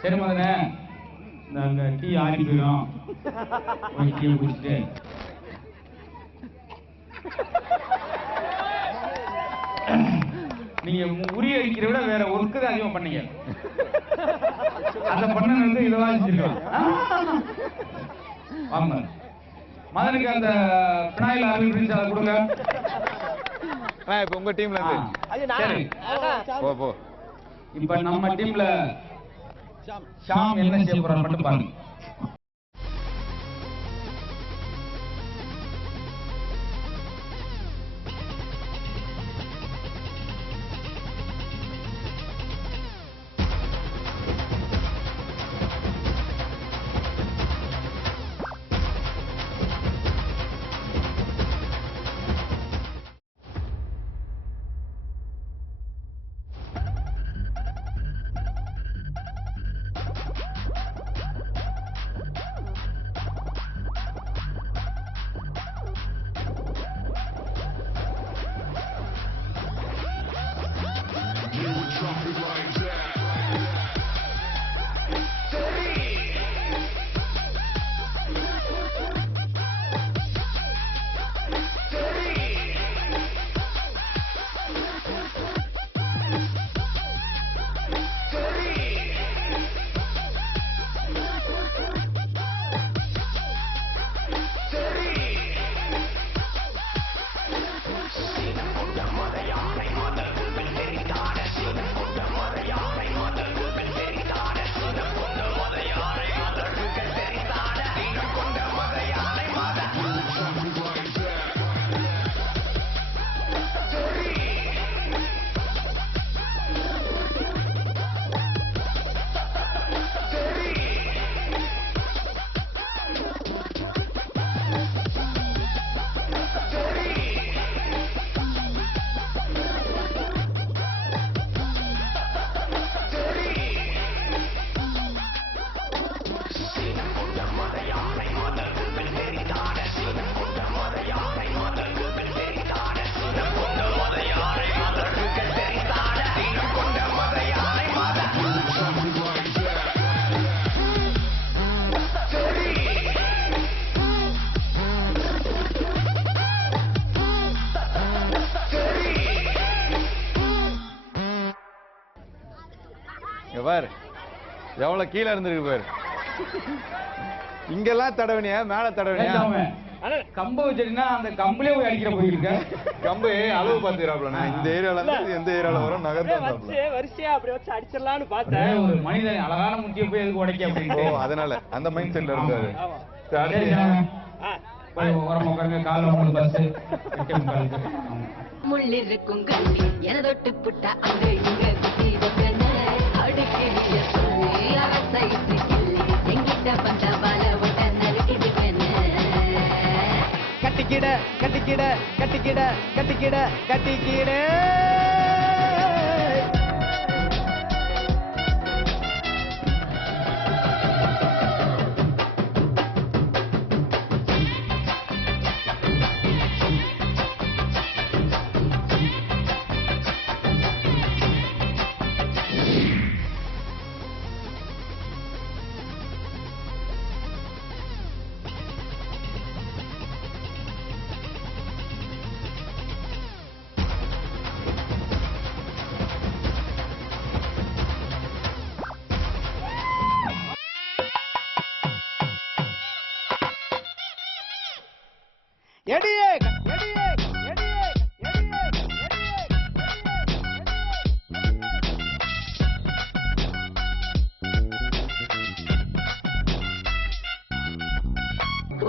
சரி மதனே, நாங்க டீ ஆறி போயிடும், டீ குடிச்சிட்டு நீங்க உரிய அடிக்கிற விட வேற ஒர்க்கு தான் அதிகமா பண்ணீங்க. அதை பண்ண வந்து இதெல்லாம் வச்சிருக்கோம். ஆமா மதனுக்கு அந்த பினாயில் ஆர்மி பிரின்ஸ் அதை கொடுங்க. இப்ப உங்க டீம்ல இருந்து போ போ. இப்ப நம்ம டீம்ல ஷாம் என்ன செய்ய போறாரு மட்டும் பாருங்க. இங்க பாரு எவ்வளவு கீழே இருந்திருக்கு பாரு. இங்கெல்லாம் தடவனியா மேல தடவனியா? கம்பு வச்சிருந்தா அந்த கம்புலயே போய் அடிக்கிற போயிருக்க. கம்பு அளவு பாத்துக்கிறாப்ல. இந்த ஏரியால இருந்து எந்த ஏரியால வரும் நகர்ந்து வரிசையா அப்படி வச்சு அடிச்சிடலாம்னு பார்த்தேன். ஒரு மனிதன் அழகான முட்டியை போய் எதுக்கு உடைக்க அப்படின்னு. ஓ அதனால அந்த மைண்ட் செட்ல இருந்தாரு. ஓரமா உட்காருங்க. காலைல 3 பஸ் முள்ளிருக்கும் கண்ணி எனதொட்டு புட்டா அங்க இங்க குத்தி வைப்பேன அடுக்கிறிய சொல்லி அரசைத்து கிள்ளி எங்கிட்ட வந்த வல ஒட்ட நறுக்கிடுவேன கட்டிக்கிட கட்டிக்கிட கட்டிக்கிட கட்டிக்கிட கட்டிக்கிட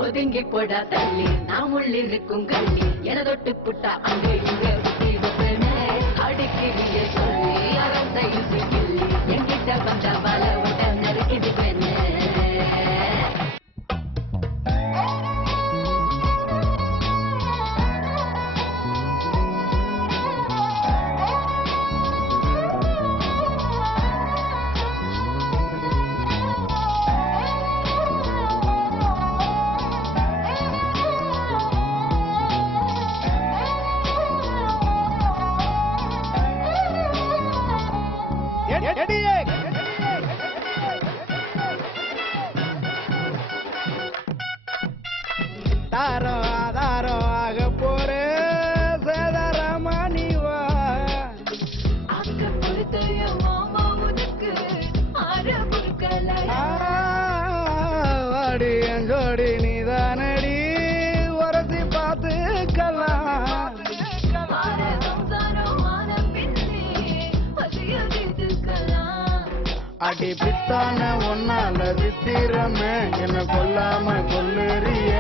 ஒதுங்கி போடா தள்ளி நான் உள்ளிருக்கும் கண்ணி எனதொட்டு புட்டா அங்க இங்க குத்தி வைப்பேன அடுக்கிறிய சொல்லி அரசைத்து கிள்ளி எங்கிட்ட வந்த வல ஒட்ட நறுக்கிடுவேன தாரம் ஆதாரம் ஆக போற சேதாரமானிவா அக்க பொறுத்தைய மாமா உனக்கு ஆரம்புக்கலையா வாடி அஞ்சோடி நீதானடி உரசி பார்த்துக்கலாம் அடி பித்தான ஒன்னால சித்திரமே என்ன கொல்லாம கொல்லுறிய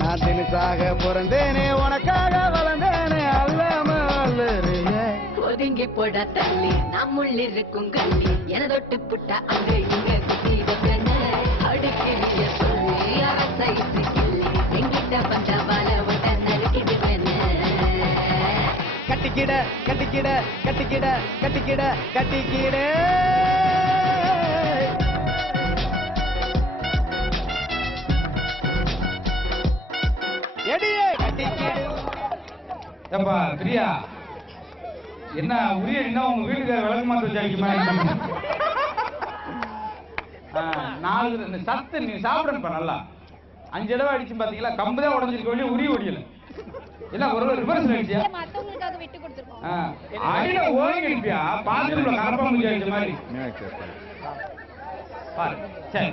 நான் தினசாக பிறந்தேனே உனக்காக வளர்ந்தேனே அல்லாம வல்லுறிய ஒதுங்கி போட தள்ளி நான் உள்ளிருக்கும் கண்ணி எனதொட்டு புட்டா அங்க இங்க குத்தி வைப்பேன அடுக்கிறிய சொல்லி அரசைத்து கிள்ளி எங்கிட்ட வந்த வல ஒட்ட நறுக்கிடுவேன கட்டிக்கிட கட்டிக்கிட கட்டிக்கிட கட்டிக்கிட கட்டிக்கிட ஏப்பா பிரியா என்ன உரிய என்ன உங்க வீட்டுக்கு விளக்கு மாத்த வச்சாக்கிமா 4 சத்து நீ சாப்பிடணும்ப்பா நல்லா 5 தடவை அடிச்சு பாத்தீங்களா கம்பு தான் உடஞ்சிருக்க வேண்டிய உரிய ஒடியல என்ன ஒரு ரிவர்ஸ் அடிச்சியா மத்தவங்களுக்காக விட்டு கொடுத்துருக்கோம். அடியில ஓங்கி இருப்பியா பாத்ரூம்ல கரப்பா முஞ்சி அடிச்ச மாதிரி பாரு சரி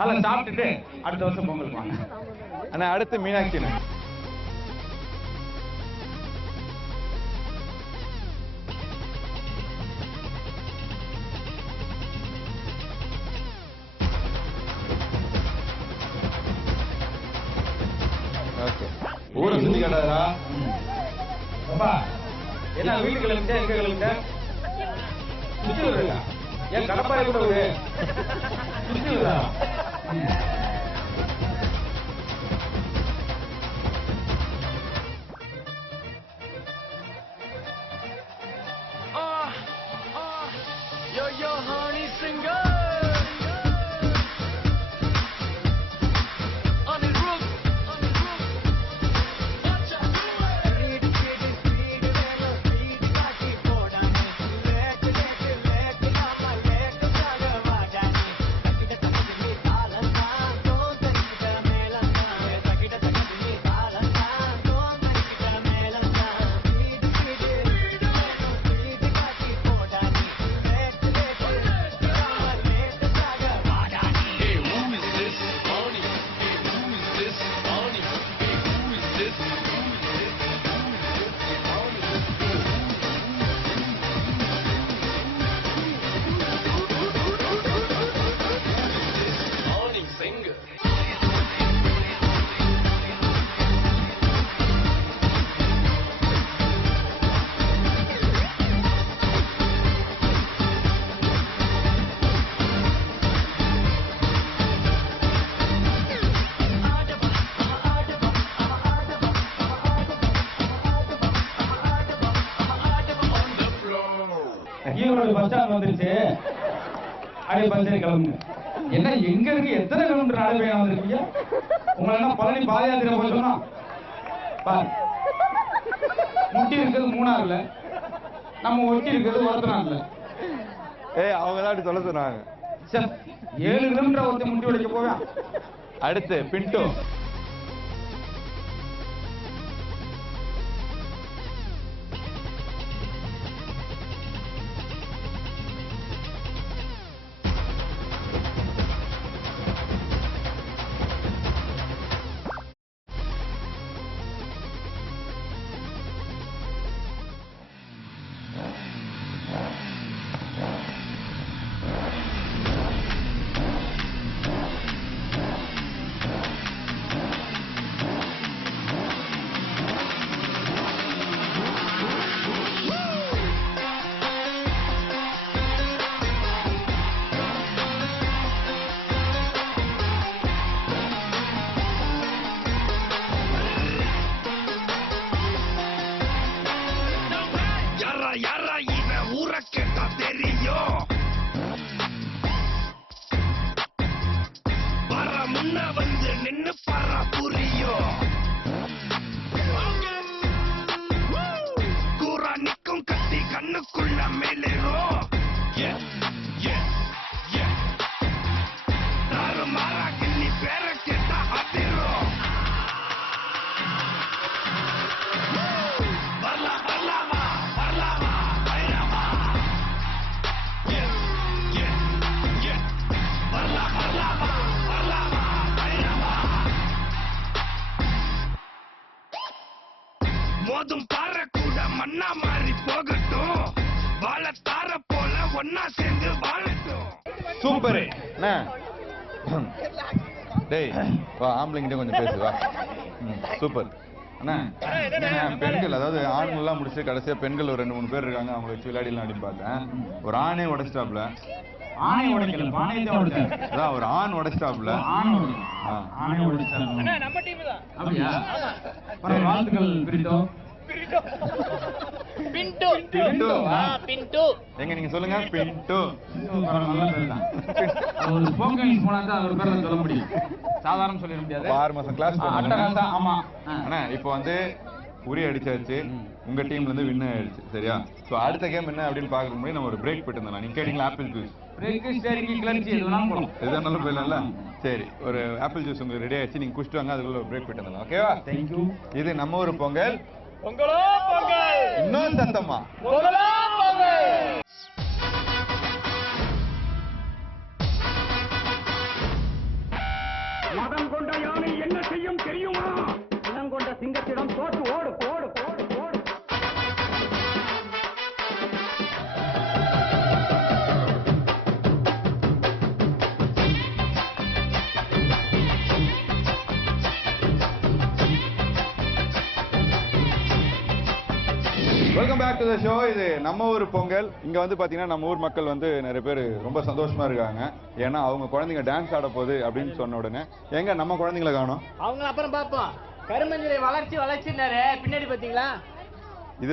நல்லா சாப்பிட்டுட்டு அடுத்த வருஷம் பொங்கல் வாங்க. ஆனா அடுத்து மீனாட்சி ஊரை சுத்தி காட்டாதா? அப்பா என்ன வீட்டு கிளம்பிட்ட எங்க கிளம்பிட்ட சுத்தி விடுறா ஏன் கடப்பாறை கூட விடு சுத்தி விடுறா Yo, yo, honey, singer. On the roof. Erode bus stand வந்துருச்சு அப்படியே பஸ் ஏறி கிளம்புங்க. என்ன எங்க இருக்கு எத்தனை கிலோமீட்டர் நடைபயணம் வந்திருக்கீங்க? உங்களை என்ன பழனி பாத யாத்திரை போய் சொன்னா பாரு, முட்டி இருக்கிறது மூணாறுல, நம்ம ஒட்டி இருக்கிறது ஒருத்தனார்ல. அவங்க தான் அப்படி சொல்ல சொன்னாங்க. 7 கிலோமீட்டர் ஒருத்தர் முட்டி உடைக்க போவேன். அடுத்து பின்டோ. யாரா இவன் ஊர கேட்டா தெரியும். வர முன்ன வந்து நின்னு பர புரியும். கூரா நிக்கும் கத்தி கண்ணுக்குள்ள மேலேறும். தாறு மாறா கிள்ளி பேர கேட்டா அதிரும். மோதும் பாற கூட மண்ணா மாறி போகட்டும். வாழ தார போல ஒன்னா சேர்ந்து வாழட்டும். சூப்பர். டேய் வா, ஆம்பளைங்கிட்ட கொஞ்சம் பேசு வா. சூப்பர் அண்ணா. பெண்கள், அதாவது ஆண்கள் எல்லாம் முடிச்சு கடைசியா பெண்கள் ஒரு 2-3 பேர் இருக்காங்க, அவங்களை வச்சு விளையாடிலாம் அப்படின்னு பார்த்தேன். ஒரு ஆணே உடைச்சிட்டாப்ல. ஆணை உடைக்கல, பானையத்தை உடைச்சாரு. அதான் ஒரு ஆண் உடைச்சிட்டாப்ல. ஆணை உடைச்சாரு. நம்ம டீம் தான். அப்படியா? வாழ்த்துக்கள் பிரிட்டோ. பின்டோ. எங்க நீங்க சொல்லுங்க. பின்டோ. நல்ல பேர் தான். ஒரு ஸ்போக்கன் போனா தான் அவர் பேரை சொல்ல முடியும். சாதாரண சொல்லிட முடியாது. 6 மாசம் கிளாஸ் போனாங்க. ஆமா அண்ணா. இப்போ வந்து உரி அடிச்சாச்சு, உங்க டீம்ல இருந்து வின் ஆயிடுச்சு. சரியா? சோ அடுத்த கேம் என்ன அப்படின்னு பாக்குற முன்னாடி நம்ம ஒரு பிரேக் போயிட்டு இருந்தோம். நீங்க கேட்டீங்களா ஆப்பிள் ஜூஸ்? பிரேக் ஸ்டேரிங் கிளர்ச்சி எதுனா போலாம். எதுனாலும் போயிடலாம்ல. சரி, ஒரு ஆப்பிள் ஜூஸ் உங்களுக்கு ரெடி ஆயிடுச்சு, நீங்க குடிச்சிட்டு வாங்க. அதுக்குள்ள ஒரு பிரேக் போயிட்டு இருந்தோம். ஓகேவா? Thank you. இது நம்ம ஒரு பொங்கல். பொங்கலோ பொங்கல். இன்னும் சத்தமா பொங்கலோ பொங்கல். மதம் கொண்ட யானை என்ன செய்யும் தெரியுமா? இனம் கொண்ட சிங்கத்திடம் தோற்று ஓடு ஓடு ஓடு ஓடு. Welcome back to the show. இது நம்ம ஊர் பொங்கல். இங்க வந்து பாத்தீங்கன்னா நம்ம ஊர் மக்கள் வந்து நிறைய பேர் ரொம்ப சந்தோஷமா இருக்காங்க. ஏன்னா அவங்க குழந்தைங்க டான்ஸ் ஆட போகுது அப்படின்னு சொன்ன உடனே எங்க நம்ம குழந்தைங்களை காணோம். அவங்க அப்புறம் பாப்போம். கருமஞ்சளை வளர்ச்சினாரு பின்னாடி பாத்தீங்களா? இது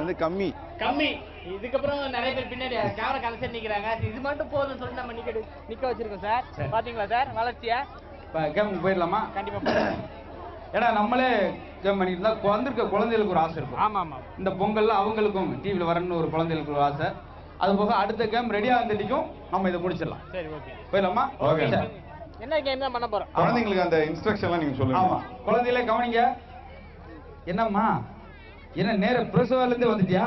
வந்து கம்மி. இதுக்கப்புறம் நிறைய பேர் பின்னாடி கேமரா கலெக்ஷன் நிக்கிறாங்க. இது மட்டும் போதும்னு சொல்லிட்டு நம்ம நிக்க வச்சிருக்கோம் சார். பாத்தீங்களா சார் வளர்ச்சியா? கேமுக்கு போயிடலாமா? கண்டிப்பா. ஏன்னா நம்மளே கேம் பண்ணிட்டு இருந்தா வந்திருக்க குழந்தைகளுக்கு ஒரு ஆசை இருக்கும். ஆமா ஆமா. இந்த பொங்கல்ல அவங்களுக்கும் டிவில வரணும்னு ஒரு குழந்தைகளுக்கு ஒரு ஆசை. அது போக அடுத்த கேம் ரெடியா இருந்துட்டிக்கும் நம்ம இதை முடிச்சிடலாம். சரி, ஓகே. போயிடலாமா? ஓகே. என்ன கேம் தான் பண்ண போறோம்? குழந்தைங்களுக்கு அந்த இன்ஸ்ட்ரக்ஷன்லாம் நீங்க சொல்லுங்க. ஆமா, குழந்தைகளே கவனிங்க. என்னம்மா, என்ன நேர பிரசவால இருந்து வந்துட்டியா?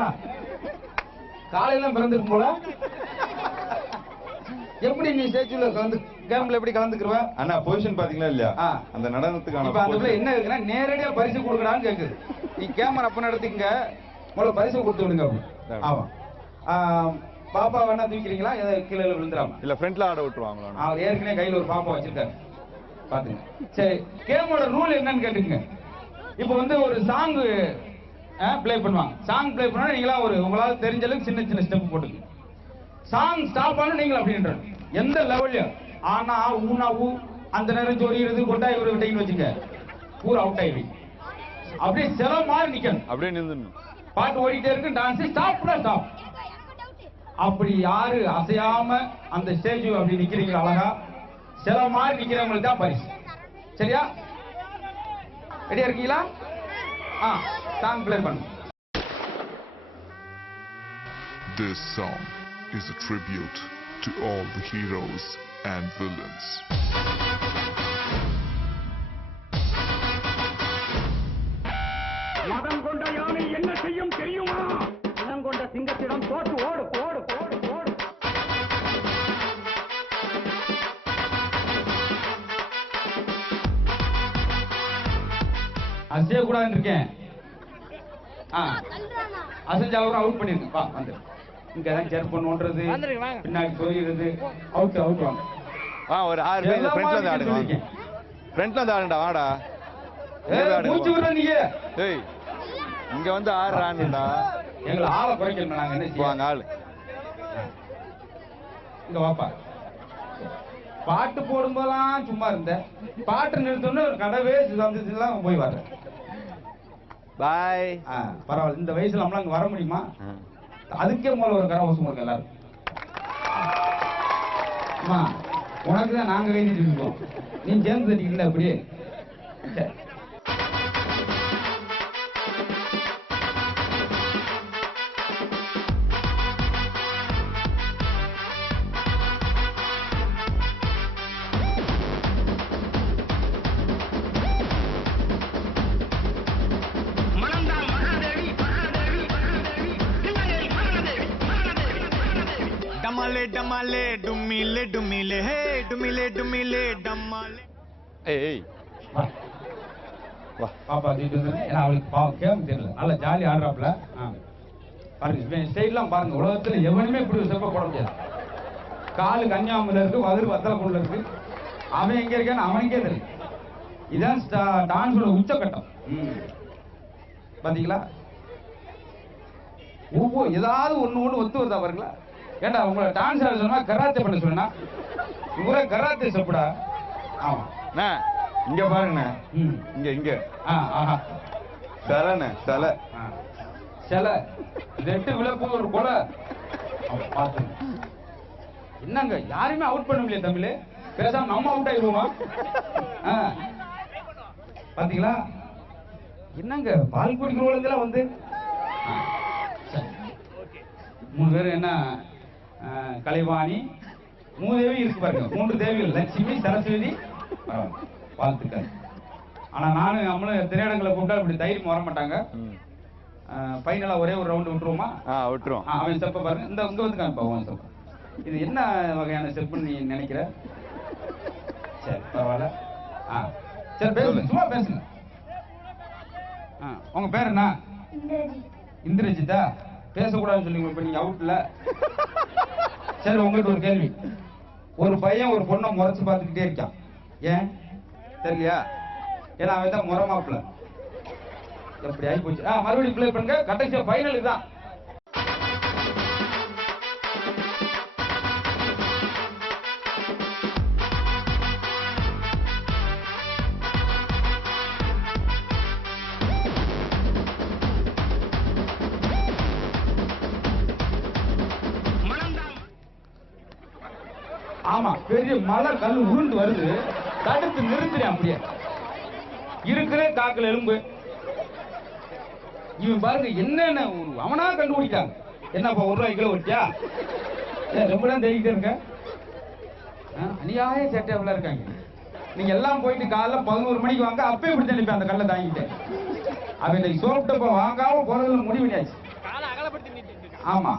காலையில பிறந்திருக்கும் போல. எப்படி நீ ஸ்டேஜ்ல கலந்து கேம்ல எப்படி கலந்துக்குற? அண்ணா பொசிஷன் பாத்தீங்களா இல்லையா? அந்த நடனத்துக்கான இப்ப அந்த பிள்ளை என்ன இருக்குன்னா நேரடியா பரிசு கொடுக்கறான்னு கேக்குது. நீ கேமரா அப்ப நடத்திங்க, முதல்ல பரிசு கொடுத்து விடுங்க. ஆமா. பாப்பா வேணா தூக்கிறீங்களா? கீழே விழுந்துடாம. இல்ல ஃப்ரண்ட்ல ஆட விட்டுருவாங்களா? அவர் ஏற்கனவே கையில ஒரு பாப்பா வச்சிருக்காரு பாத்துங்க. சரி, கேமோட ரூல் என்னன்னு கேட்டுங்க. இப்போ வந்து ஒரு சாங் ப்ளே பண்ணுவாங்க. சாங் ப்ளே பண்ணா நீங்களா உங்களால தெரிஞ்ச அளவுக்கு சின்ன சின்ன ஸ்டெப் போட்டுங்க. சாங் ஸ்டாப் பண்ண நீங்க அப்படின்ற எந்த லெவல்ல ஆனா ஊனா ஊ அந்த நேரம் ஜோடிறது கொண்டாய் ஒரு விட்டீங்கன்னு வச்சுங்க, பூரா அவுட் ஆயிடுவீங்க. அப்படியே சில மாதிரி நிக்கணும். அப்படியே நின்னுடணும். பாட்டு ஓடிட்டே இருக்கு, டான்ஸ் ஸ்டாப் ஸ்டாப். அப்படி யாரு அசையாம அந்த ஸ்டேஜ் அப்படி நிக்கிறீங்க அழகா சில மாதிரி நிக்கிறவங்களுக்கு தான் பரிசு. சரியா? ரெடியா இருக்கீங்களா? சாங் ப்ளே பண்ணு. This song is a tribute to all the heroes and villains. மதம் கொண்ட யானை என்ன செய்யும் தெரியுமா? மதம் கொண்ட சிங்கத்திடம் தோற்று ஓடு ஓடு ஓடு ஓடு. அசைய கூடாதுன்னு இருக்கேன். அசைஞ்ச அவரும் அவுட் பண்ணிருக்கு. வா வந்து இங்க தான் ஜெர்ப் பண்ணுன்றது பின்னாடி போயிடுறது அவுட் அவுட் வாங்க. ஒரு 6 பேர் ஃப்ரண்ட்ல வந்து ஆடுங்க. ஃப்ரண்ட்ல வந்து ஆடுடா வாடா. மூச்சு விடுற நீங்க. டேய் இங்க வந்து ஆடுறான்டா. எங்களை ஆளை குறைக்கணும் நாங்க என்ன செய்வாங்க ஆளு. இங்க வாப்பா. பாட்டு போடும்போதெல்லாம் சும்மா இருந்த பாட்டு நிறுத்தணும்னு ஒரு கடவே சந்தோஷம் போய் வர்றேன். பாய். பரவாயில்ல இந்த வயசுல நம்மளாம் அங்க வர முடியுமா? அதுக்கே முதல்ல ஒரு கரவசம் இருக்கு எல்லாரும். உனக்கு தான் நாங்க கைதிட்டு இருக்கோம். நீ சேர்ந்து தட்டிக்கல அப்படியே. डमाले डमाले डुमिले डुमिले हे डुमिले डुमिले डमाले ஏய் வா பாப்பா இது ஏன்னா அவளுக்கு பாவம் கேம் தெரியல நல்ல ஜாலி ஆடுறாப்ல. பாருங்க ஸ்டைல்லாம் பாருங்க. உலகத்துல எவனுமே இப்படி சிறப்பா போட முடியாது. காலு கன்னியாகுமரியில இருக்கு, வதிர் வத்தலக்குள்ள இருக்கு. அவன் எங்க இருக்கான்னு அவனுக்கே தெரியும். இதான் டான்ஸோட உச்சக்கட்டம். பாத்தீங்களா? ஒவ்வொரு ஏதாவது ஒண்ணு ஒத்து வருதா பாருங்களா? ஏண்டா உங்களை டான்ஸ் ஆட சொன்னா கராத்தே பண்ண சொன்னா உங்களை கராத்தே சாப்பிடா. ஆமா இங்க பாருங்க. இங்க இங்க சிலைண்ணே சிலை சிலை 8 விளக்கு ஒரு கொலை. பார்த்து என்னங்க யாருமே அவுட் பண்ண முடியல தமிழ். பேசாம நம்ம அவுட் ஆயிடுவோமா? பாத்தீங்களா? என்னங்க பால் குடிக்கிறவங்களுக்கெல்லாம் வந்து 3 பேர் என்ன கலைவாணி மூதேவி இருக்கு பாருங்க. 3 தேவிகள் லட்சுமி சரஸ்வதி வாழ்த்துக்கள். ஆனா நானும் நம்மளும் திரையடங்களை கூப்பிட்டா இப்படி தைரியம் வர மாட்டாங்க. ஃபைனலா ஒரே ஒரு ரவுண்ட் விட்டுருவோமா? விட்டுருவோம். அவன் ஸ்டெப்பை பாருங்க. இந்த இங்க வந்து காமிப்பான் ஸ்டெப். இது என்ன வகையான ஸ்டெப்னு நீ நினைக்கிற? சரி பரவாயில்ல. சரி பேசுங்க சும்மா பேசுங்க. உங்க பேர் என்ன? இந்திரஜித்தா? பேசக்கூடாதுன்னு சொல்லி இப்ப நீங்க அவுட்ல. சரி உங்கள்கிட்ட ஒரு கேள்வி. ஒரு பையன் ஒரு பொண்ணை முறைச்சு பார்த்துக்கிட்டே இருக்கான். ஏன் தெரியலையா? ஏன்னா அவன் தான் முறமாப்ல. எப்படி ஆகி போச்சு. மறுபடியும் பிளே பண்ணுங்க. கடைசியா ஃபைனல் இதுதான். ஆமா பெரிய மலை கல் உருண்டு வருது. தடுத்து நிறுத்துறேன் அப்படியே. இருக்கிற காக்கல எலும்பு. இவன் பாருங்க என்னென்ன அவனா கண்டுபிடிக்காங்க. என்னப்பா 1 ரூபாய் கிலோ வச்சா? ரொம்ப தான் தெரிஞ்சுட்டே இருக்க. அநியாய சேட்டையா இருக்காங்க. நீங்க எல்லாம் போயிட்டு காலைல 11 மணிக்கு வாங்க. அப்பயே இப்படி நினைப்பேன் அந்த கல்லை தாங்கிட்டேன். அவன் இன்னைக்கு சோப்பிட்டப்ப வாங்காம போறதுல முடிவு பண்ணியாச்சு. ஆமா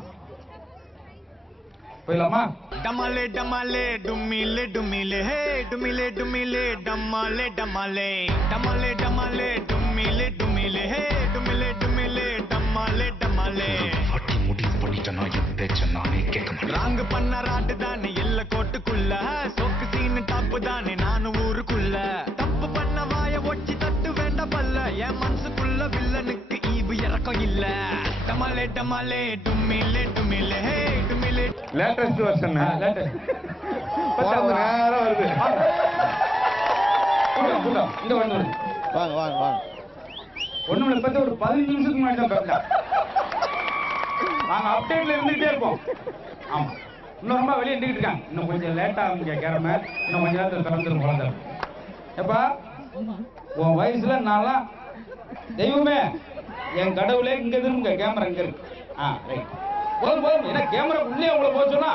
போயிடலாமா? डमाले डमाले डुमिले डुमिले हे डुमिले डुमिले डमाले डमाले डमाले डमाले डुमिले डुमिले हे डुमिले डुमिले डमाले डमाले அட்டி முடிவு பண்ணிட்டனா என் பேச்ச நானே கேட்க மாட்டேன். ராங் பண்ண ராட்டு தானே எல்ல கோட்டுக்குள்ள சோக்கு சீனு டாப்பு தானே நானும் ஊருக்குள்ள தப்பு பண்ண வாய ஒச்சி தட்டு வேண்ட பல்ல என் மனசுக்குள்ள வில்லனுக்கு ஈவு இறக்கம் இல்ல. डमाले डमाले डुमिले डुमिले हे डुमिले லேட்டஸ்ட் வெர்ஷன். லேட்டஸ்ட் போறது நேரா வருது. இங்க வந்து வாங்க வாங்க வாங்க. ஒண்ணுல பத்தி ஒரு 15 நிமிஷத்துக்கு முன்னாடி தான் பேசலாம். நாங்க அப்டேட்ல இருந்துகிட்டே இருப்போம். ஆமா, இன்னும் ரொம்ப வெளியே இருந்துகிட்டு இருக்காங்க. இன்னும் கொஞ்சம் லேட்டா அவங்க கேட்கறமே, இன்னும் கொஞ்ச நேரத்தில் திறந்துடும் குழந்தை. எப்பா உன் வயசுல நான்லாம் தெய்வமே, என் கடவுளே இங்க திரும்புங்க, கேமரா இங்க இருக்கு. ரைட், போதும் போதும். என்ன கேமரா உள்ளே உங்களை போச்சோன்னா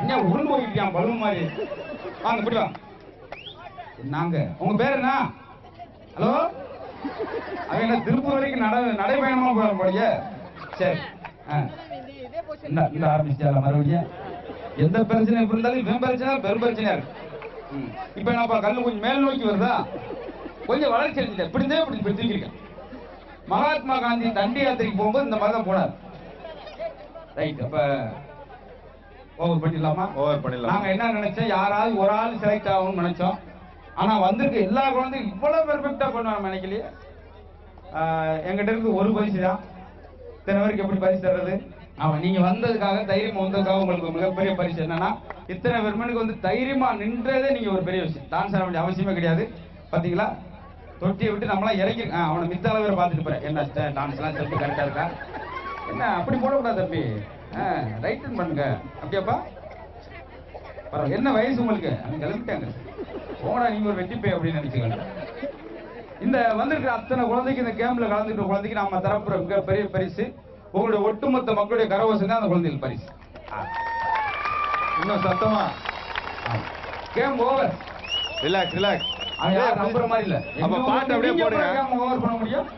என்ன உருண்டு போயிருக்கான் பலூன் மாதிரி. வாங்க இப்படி வாங்க. நாங்க உங்க பேர் என்ன? ஹலோ, அவன் என்ன திருப்பூர் வரைக்கும் நடைபயணமா போறீங்க? சரி, இந்த ஆரம்பிச்சால மறுபடியும் எந்த பிரச்சனை இருந்தாலும் இவன் பிரச்சனை பெரும் பிரச்சனையா இருக்கு. இப்ப என்னப்பா கல்லு கொஞ்சம் மேல் நோக்கி வருதா? கொஞ்சம் வளர்ச்சி அடைஞ்சிட்டேன். இப்படிதான் இப்படி தூக்கிருக்கேன். மகாத்மா காந்தி தண்டி யாத்திரைக்கு போகும்போது இந்த மாதிரி தான் போனார். ரைட், அப்ப ஓவர் பண்ணிடலாமா? ஓவர் பண்ணிடலாம். நாங்க என்ன நினைச்சோம், யாராவது ஒரு ஆள் செலக்ட் ஆகும்னு நினைச்சோம். ஆனா வந்திருக்க எல்லா குழந்தையும் இவ்வளவு பெர்ஃபெக்டா பண்ணுவாங்க நினைக்கலையே. எங்கிட்ட இருந்து ஒரு பரிசு தான். இத்தனை பேருக்கு எப்படி பரிசு தர்றது? ஆமா, நீங்க வந்ததுக்காக தைரியமா வந்ததுக்காக உங்களுக்கு மிகப்பெரிய பரிசு என்னன்னா, இத்தனை பெருமனுக்கு வந்து தைரியமா நின்றதே நீங்க ஒரு பெரிய விஷயம். டான்ஸ் ஆட வேண்டிய அவசியமே கிடையாது. பாத்தீங்களா, தொட்டியை விட்டு நம்மளா இறங்கி அவனை மித்த அளவு பார்த்துட்டு போறேன். என்ன டான்ஸ் எல்லாம் தப்பு கரெக்டா இருக்கா? என்ன அப்படி போடக்கூடாது தம்பி, ரைட் பண்ணுங்க. அப்படியாப்பா, பரவாயில்ல. என்ன வயசு உங்களுக்கு? அங்க கிளம்பிட்டாங்க. போனா நீங்க ஒரு வெட்டிப்பே அப்படின்னு நினைச்சுக்கோங்க. இந்த வந்திருக்கிற அத்தனை குழந்தைக்கு, இந்த கேம்ல கலந்துக்கிற குழந்தைக்கு நாம தரப்புற மிகப்பெரிய பரிசு உங்களுடைய ஒட்டுமொத்த மக்களுடைய கரவசம் தான் அந்த குழந்தைகள் பரிசு. இன்னும் சத்தமா. Game over. Relax relax. அப்புறம் மாதிரி இல்ல. அப்ப பாட்டு அப்படியே போடுங்க. ஓவர் பண்ண முடியும்.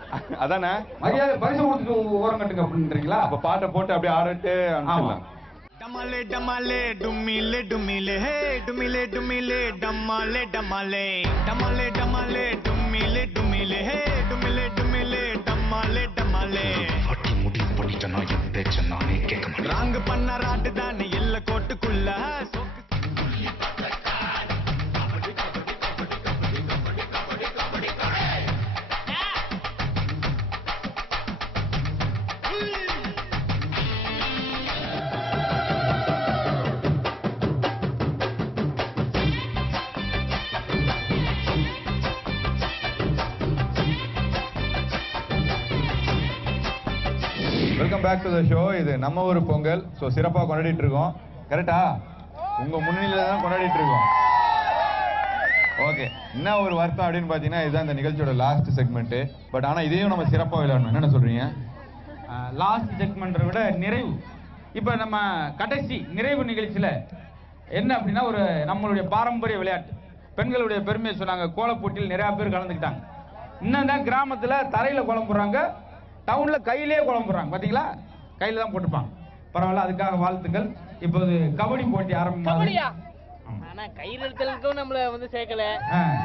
அதானே மரியாதை பரிசு கொடுத்துட்டு ஓரம் கட்டுங்க அப்படின்றீங்களா? அப்ப பாட்டை போட்டு அப்படியே ஆடிட்டு அனுப்பிடலாம். डमाले डमाले डुमिले डुमिले हे डुमिले डुमिले डमाले डमाले डमाले डमाले डुमिले डुमिले हे डुमिले डुमिले डमाले डमाले அட்டி முடி பண்ணிட்டனா என் பேச்ச நானே கேட்க மாட்டேன். ராங் பண்ண ராட்டு தான் எல்ல கோட்டுக்குள்ள welcome back to the show. இது நம்ம ஒரு பொங்கல். ஸோ சிறப்பாக கொண்டாடிட்டு இருக்கோம். கரெக்டா? உங்க முன்னிலையில தான் கொண்டாடிட்டு இருக்கோம். ஓகே, என்ன ஒரு வருத்தம் அப்படின்னு பார்த்தீங்கன்னா இதுதான் இந்த நிகழ்ச்சியோட லாஸ்ட் செக்மெண்ட். பட் ஆனால் இதையும் நம்ம சிறப்பாக விளையாடணும். என்ன சொல்றீங்க? லாஸ்ட் செக்மெண்ட்டை விட நிறைவு. இப்போ நம்ம கடைசி நிறைவு நிகழ்ச்சியில் என்ன அப்படின்னா, ஒரு நம்மளுடைய பாரம்பரிய விளையாட்டு பெண்களுடைய பெருமையை சொன்னாங்க. கோலப் போட்டியில் நிறையா பேர் கலந்துக்கிட்டாங்க. இன்னும் தான் கிராமத்தில் தரையில் கோலம் போடுறாங்க, டவுன்ல கையிலேயே கோலம் போடுறாங்க. பாத்தீங்களா, கையில தான் போட்டுப்பாங்க. பரவாயில்ல, அதுக்காக வாழ்த்துக்கள். இப்போது கபடி போட்டி ஆரம்பமாகுது. ஆனா கயிறு இழுக்கிறதுக்கும் நம்மள வந்து சேர்க்கல,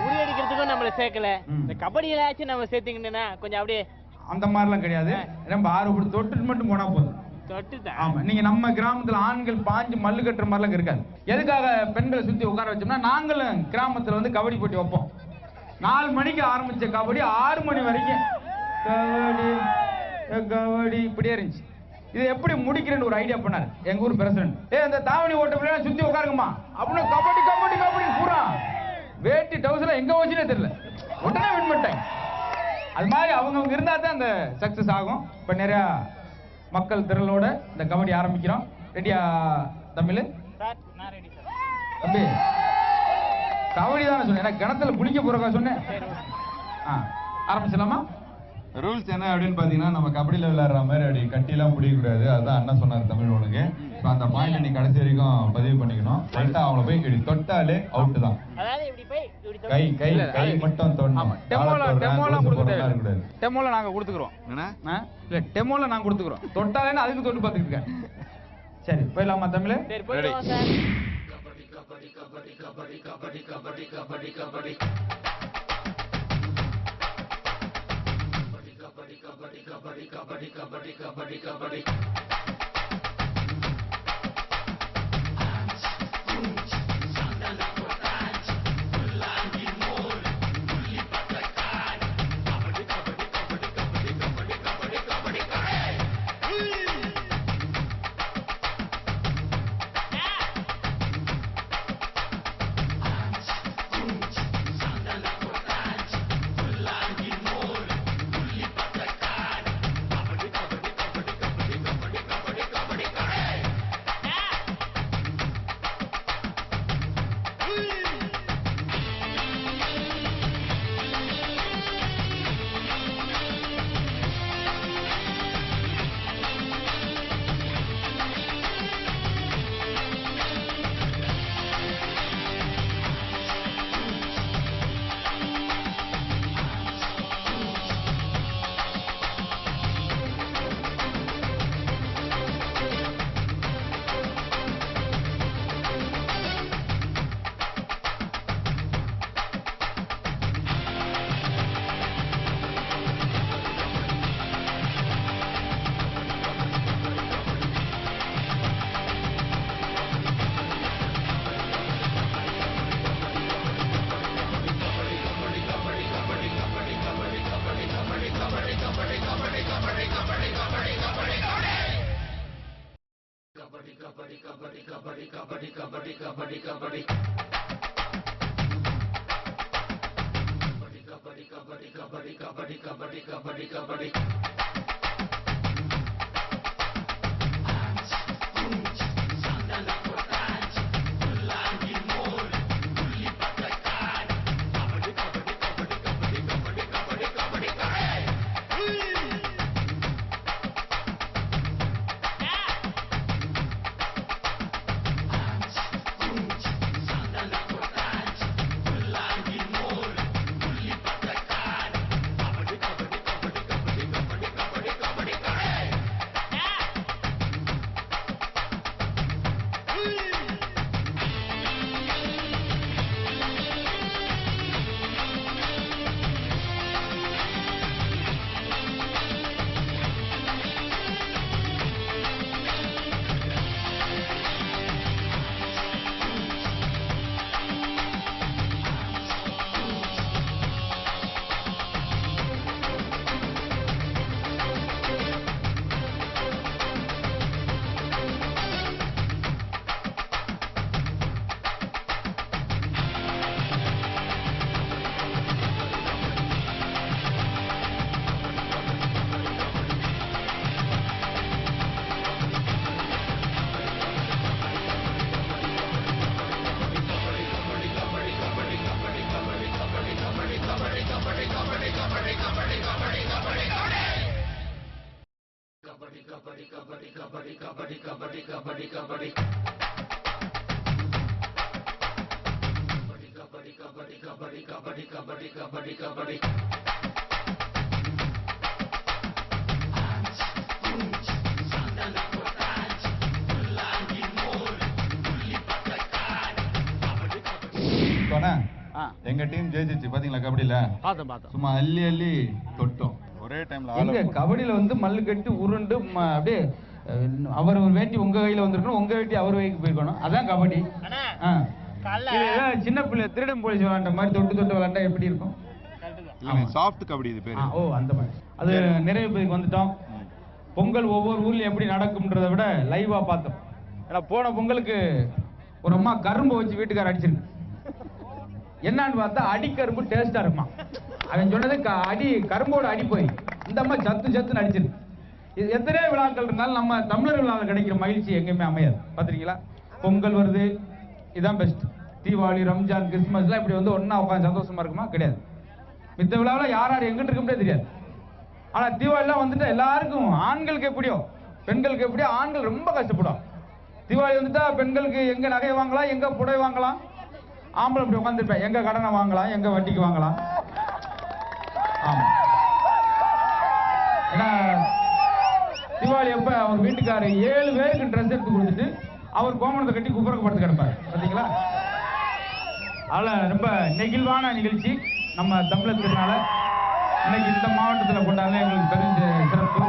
உரி அடிக்கிறதுக்கும் நம்மள சேர்க்கல. இந்த கபடியிலாச்சும் நம்ம சேர்த்தீங்கன்னா கொஞ்சம் அப்படியே அந்த மாதிரிலாம் கிடையாது. நம்ம 6 படி தொட்டு மட்டும் போனா போதும். ஆமா, நீங்க நம்ம கிராமத்துல ஆண்கள் பாஞ்சு மல்லு கட்டுற மாதிரிலாம் இருக்காது. எதுக்காக பெண்களை சுத்தி உட்கார வச்சோம்னா, நாங்களும் கிராமத்துல வந்து கபடி போட்டி வைப்போம். 4 மணிக்கு ஆரம்பிச்ச கபடி 6 மணி வரைக்கும் கபடி கபடி இப்படியே இருந்துச்சு. இதை எப்படி முடிக்கிறேன்னு ஒரு ஐடியா பண்ணாரு எங்க ஊர் பிரசிடன்ட். அந்த தாவணி ஓட்ட பிள்ளை சுத்தி உட்காருங்கம்மா அப்படின்னு கபடி கபடி கபடி பூரா வேட்டி டவுசர்ல எங்க வச்சுனே தெரியல, உடனே வின் பண்ணிட்டாங்க. அது மாதிரி அவங்க இருந்தா தான் அந்த சக்சஸ் ஆகும். இப்ப நிறைய மக்கள் திரளோட இந்த கபடி ஆரம்பிக்கிறோம். ரெடியா தமிழ்? தம்பி கபடி தானே சொன்னேன், எனக்கு கிணத்துல குளிக்க போறக்கா சொன்னேன். ஆரம்பிச்சிடலாமா? ரூல்ஸ் என்ன அப்படின்னு பாத்தீங்கன்னா, நம்ம கபடியில விளையாடுற மாதிரி அப்படி கட்டிலாம் பிடிக்கக்கூடாது. அதுதான் அண்ணன் சொன்னார் தமிழ் உனக்கு. இப்போ அந்த பாயிண்ட் நீ கடைசி வரைக்கும் பதிவு பண்ணிக்கணும். கரெக்டா அவங்கள போய் இப்படி தொட்டாலே அவுட் தான். கை கை கை மட்டும் தொடணும். டெமோல நாங்க கொடுத்துக்கிறோம். இல்ல டெமோல நாங்க கொடுத்துக்கிறோம். தொட்டாலே அதுக்கு தொட்டு பார்த்துட்டு இருக்கேன். சரி, போயிடலாமா தமிழ்? ரெடி. கபடி கபடி கபடி கபடி கபடி கபடி கபடி கபடி கபடி கபடி கபடி கபடி கபடி எங்க டீம் ஜெயிச்சிச்சு பாத்தீங்களா கபடியில? பார்த்தோம். சும்மா அள்ளி அள்ளி தொட்டோம் ஒரே டைம்ல. எங்க கபடியில வந்து மல்லு கட்டி உருண்டு அப்படியே அவர் வேட்டி உங்க கையில வந்திருக்கணும், உங்க வேட்டி அவர் கைக்கு போயிருக்கணும். அதான் கபடி. சின்ன பிள்ளை திருடன் போலீஸ் விளையாண்ட மாதிரி தொட்டு தொட்டு விளையாண்டா எப்படி இருக்கும்? சாஃப்ட் கபடி இது பேரு. ஓ அந்த மாதிரி. அது நிறைய பேருக்கு வந்துட்டோம். பொங்கல் ஒவ்வொரு ஊர்லயும் எப்படி நடக்கும்ன்றதை விட லைவா பார்த்தோம். ஏன்னா போன பொங்கலுக்கு ஒரு அம்மா கரும்பு வச்சு வீட்டுக்கார அடிச்சிருக்கு. என்னன்னு பார்த்தா அடிக்கரும்பு டேஸ்டா இருக்குமா. அவன் சொன்னது அடி கரும்போட அடி போய் இந்த அம்மா சத்துன்னு அடிச்சிருக்கு. இது எத்தனையோ விழாக்கள் இருந்தாலும் நம்ம தமிழர் விழாவில் கிடைக்கிற மகிழ்ச்சி எங்கேயுமே அமையாது. பார்த்துருக்கீங்களா? பொங்கல் வருது, இதுதான் பெஸ்ட். தீபாவளி, ரம்ஜான், கிறிஸ்துமஸ்லாம் இப்படி வந்து ஒன்னா உட்காந்து சந்தோஷமா இருக்குமா? கிடையாது. மித்த விழாவில் யார் எங்கிட்டு இருக்கும்னே தெரியாது. ஆனா தீபாவளிலாம் வந்துட்டா எல்லாருக்கும், ஆண்களுக்கு எப்படியோ பெண்களுக்கு எப்படியோ, ஆண்கள் ரொம்ப கஷ்டப்படும். தீபாவளி வந்துட்டா பெண்களுக்கு எங்க நகை வாங்கலாம், எங்க புடவை வாங்கலாம், ஆம்பளை இப்படி உட்காந்துருப்பேன் எங்க கடனை வாங்கலாம், எங்க வட்டிக்கு வாங்கலாம். ஆமா, ஏன்னா தீபாவளி அப்ப அவர் வீட்டுக்காரு 7 பேருக்கு ட்ரெஸ் எடுத்து கொடுத்துட்டு அவர் கோமணத்தை கட்டி குப்புறப்படுத்து கிடப்பாரு. பார்த்தீங்களா? அதனால ரொம்ப நெகிழ்வான நிகழ்ச்சி நம்ம தமிழர் திருநாள இன்னைக்கு இந்த மாவட்டத்தில் கொண்டாட எங்களுக்கு பெரிய சிறப்பு,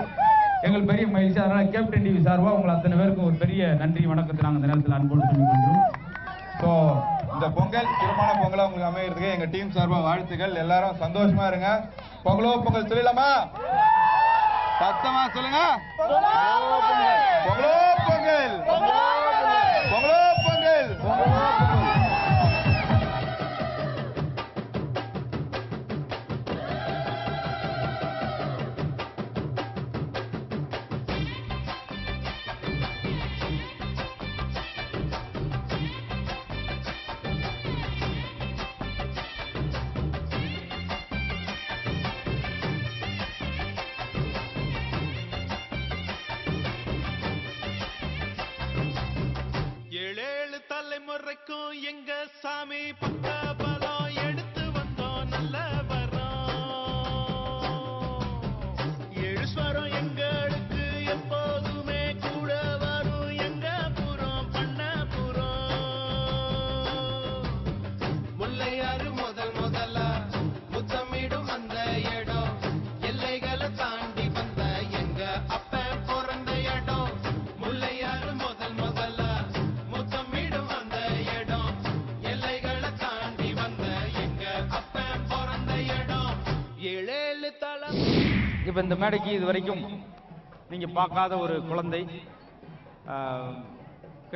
எங்களுக்கு பெரிய மகிழ்ச்சி. அதனால கேப்டன் டிவி சார்பா உங்களை அத்தனை பேருக்கும் ஒரு பெரிய நன்றி வணக்கத்தை நாங்கள் இந்த நேரத்தில் அன்போடு சொல்லி கொள்கிறோம். ஸோ இந்த பொங்கல் சிறப்பான பொங்கலா உங்களுக்கு அமைகிறதுக்கு எங்க டீம் சார்பா வாழ்த்துக்கள். எல்லாரும் சந்தோஷமா இருங்க. பொங்கலோ பொங்கல் சொல்லலாமா? சத்தமா சொல்லுங்க. பொங்கலோ பொங்கல், பொங்கலோ பொங்கல். தலைமுறைக்கும் எங்க சாமி பக்க பலம் எடுத்து வந்தோம் நல்ல வரோம். 7 ஸ்வரம் எங்களுக்கு எப்போதுமே கூட வரும். எங்க புறம் பண்ண புறம் முல்லையாறு முதலா முத்தமிடும் அந்த இடம். எல்லைகளை தாண்டி வந்த எங்க அப்ப பிறந்த இடம். முல்லையாறு முதலா முத்தமிடும் அந்த இடம். எல்லைகளை தாண்டி வந்த எங்க அப்ப பிறந்த இடம். 7 தலம். இப்ப இந்த மேடைக்கு இது வரைக்கும் நீங்க பார்க்காத ஒரு குழந்தை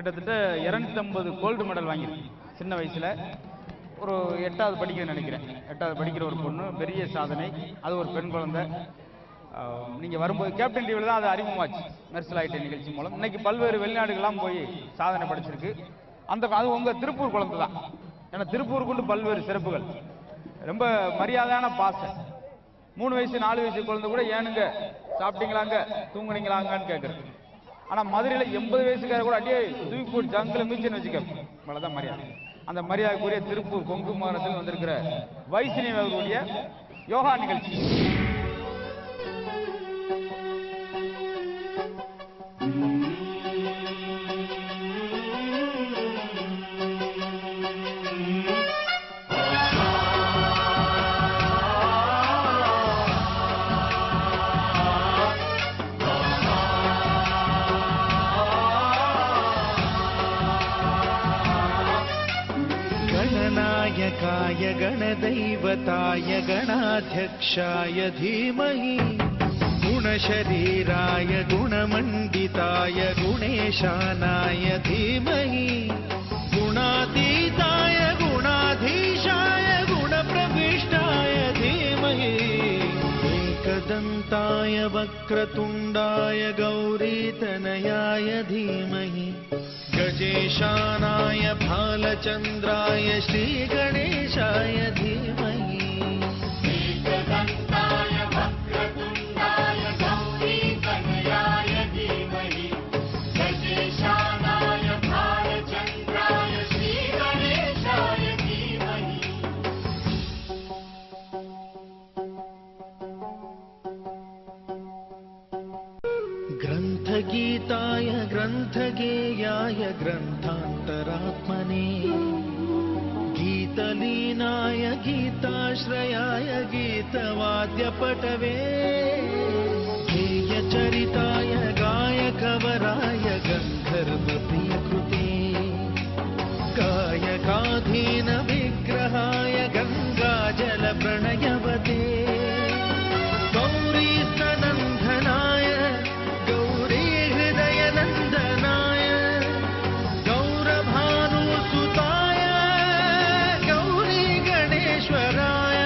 கிட்டத்தட்ட 250 கோல்டு மெடல் வாங்கியிருக்கேன் சின்ன வயசில். ஒரு 8வது படிக்கிறேன்னு நினைக்கிறேன். 8வது படிக்கிற ஒரு பொண்ணு, பெரிய சாதனை. அது ஒரு பெண் குழந்தை. நீங்கள் வரும்போது கேப்டன் டிவியில் தான் அது அறிமுகமாச்சு, மெர்சல் ஐடி நிகழ்ச்சி மூலம். இன்னைக்கு பல்வேறு வெளிநாடுகள்லாம் போய் சாதனை படைச்சிருக்கு. அது உங்கள் திருப்பூர் குழந்தை தான். ஏன்னா திருப்பூருக்குண்டு பல்வேறு சிறப்புகள். ரொம்ப மரியாதையான பாசம். 3 வயசு 4 வயசு குழந்தை கூட ஏனுங்க சாப்பிட்டீங்களாங்க தூங்குனீங்களாங்கன்னு கேட்குறது. ஆனால் மதுரையில் 80 வயசுக்கார கூட அடியே தூக்கி போட்டு ஜங்கில் மீச்சன்னு வச்சுக்க, இவ்வளோதான் மரியாதை. அந்த மரியாதைக்குரிய திருப்பூர் கொங்கு மாவட்டத்தில் வந்திருக்கிற வைஷ்ணவி அவர்களுடைய யோகா நிகழ்ச்சி. गणनायकाय गणदैवताय गणाध्यक्षाय धीमहि गुणशरीराय गुणमण्डिताय गुणेशानाय धीमहि गुणातीताय गुणाधीशाय गुणप्रविष्टाय धीमहि एकदन्ताय वक्रतुण्डाय गौरीतनयाय धीमहि गजेशानाय भालचन्द्राय श्रीगणेशाय धीमहि एकदन्ताय वक्रतुण्डाय गौरीतनयाय धीमहि गजेशानाय भालचन्द्राय श्रीगणेशाय धीमहि ग्रन्थगीताय ग्रन्थगेयाय ग्रन्थान्तरात्मने गीतलीनाय गीताश्रयाय गीतवाद्यपटवे गेयचरिताय गायकवराय गन्धर्वप्रियकृते गायकाधीनविग्रहाय गङ्गाजलप्रणयवते गौरीस्तनन्दनाय गौरीहृदयनन्दनाय गौरभानुसुताय गौरी गणेश्वराय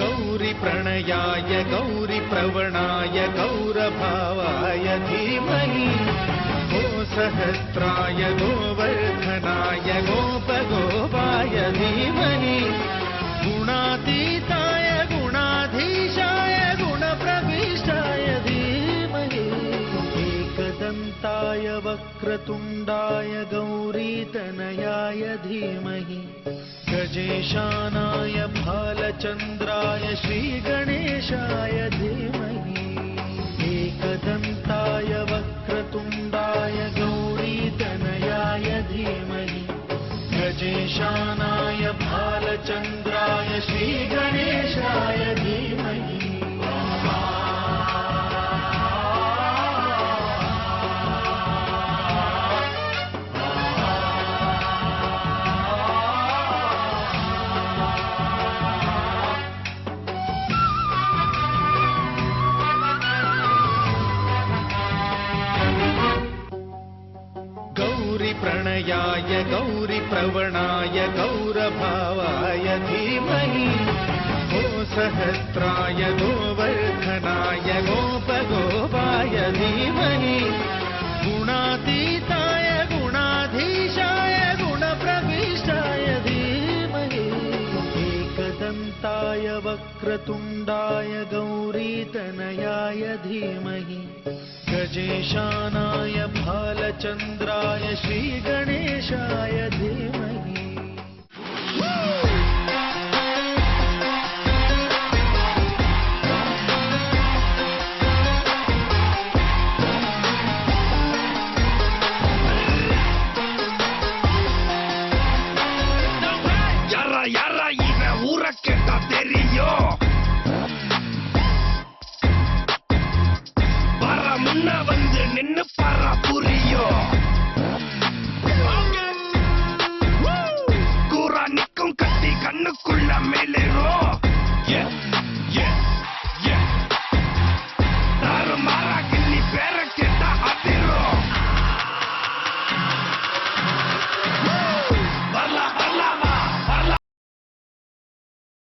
गौरीप्रणयाय गौरीप्रवणाय गौरभावाय धीमहि गोसहस्राय गोवर्धनाय गोपगोपाय धीमहि गुणातीताय गुणाधीशाय गुणप्रविष्टाय धीमहि एकदन्ताय वक्रतुण्डाय गौरीतनयाय धीमहि गजेशानाय भालचन्द्राय श्रीगणेशाय धीमहि एकदन्ताय वक्रतुण्डाय गौरीतनयाय धीमहि गजेशानाय भालचन्द्राय श्रीगणेशाय धीमहि गौरीप्रणयाय गौरीप्रवणाय गौरभावाय धीमहि गोसहस्राय गोवर्धनाय गोपगोपाय धीमहि गुणातीताय गुणाधीशाय गुणप्रविष्टाय धीमहि एकदन्ताय वक्रतुण्डाय गौरीतनयाय धीमहि गजेशानाय भालचन्द्राय श्रीगणेशाय धीमहि யாரா யாரா இவன் ஊரை கேட்டா தெரியும். வர முன்ன வந்து நின்னு பாரு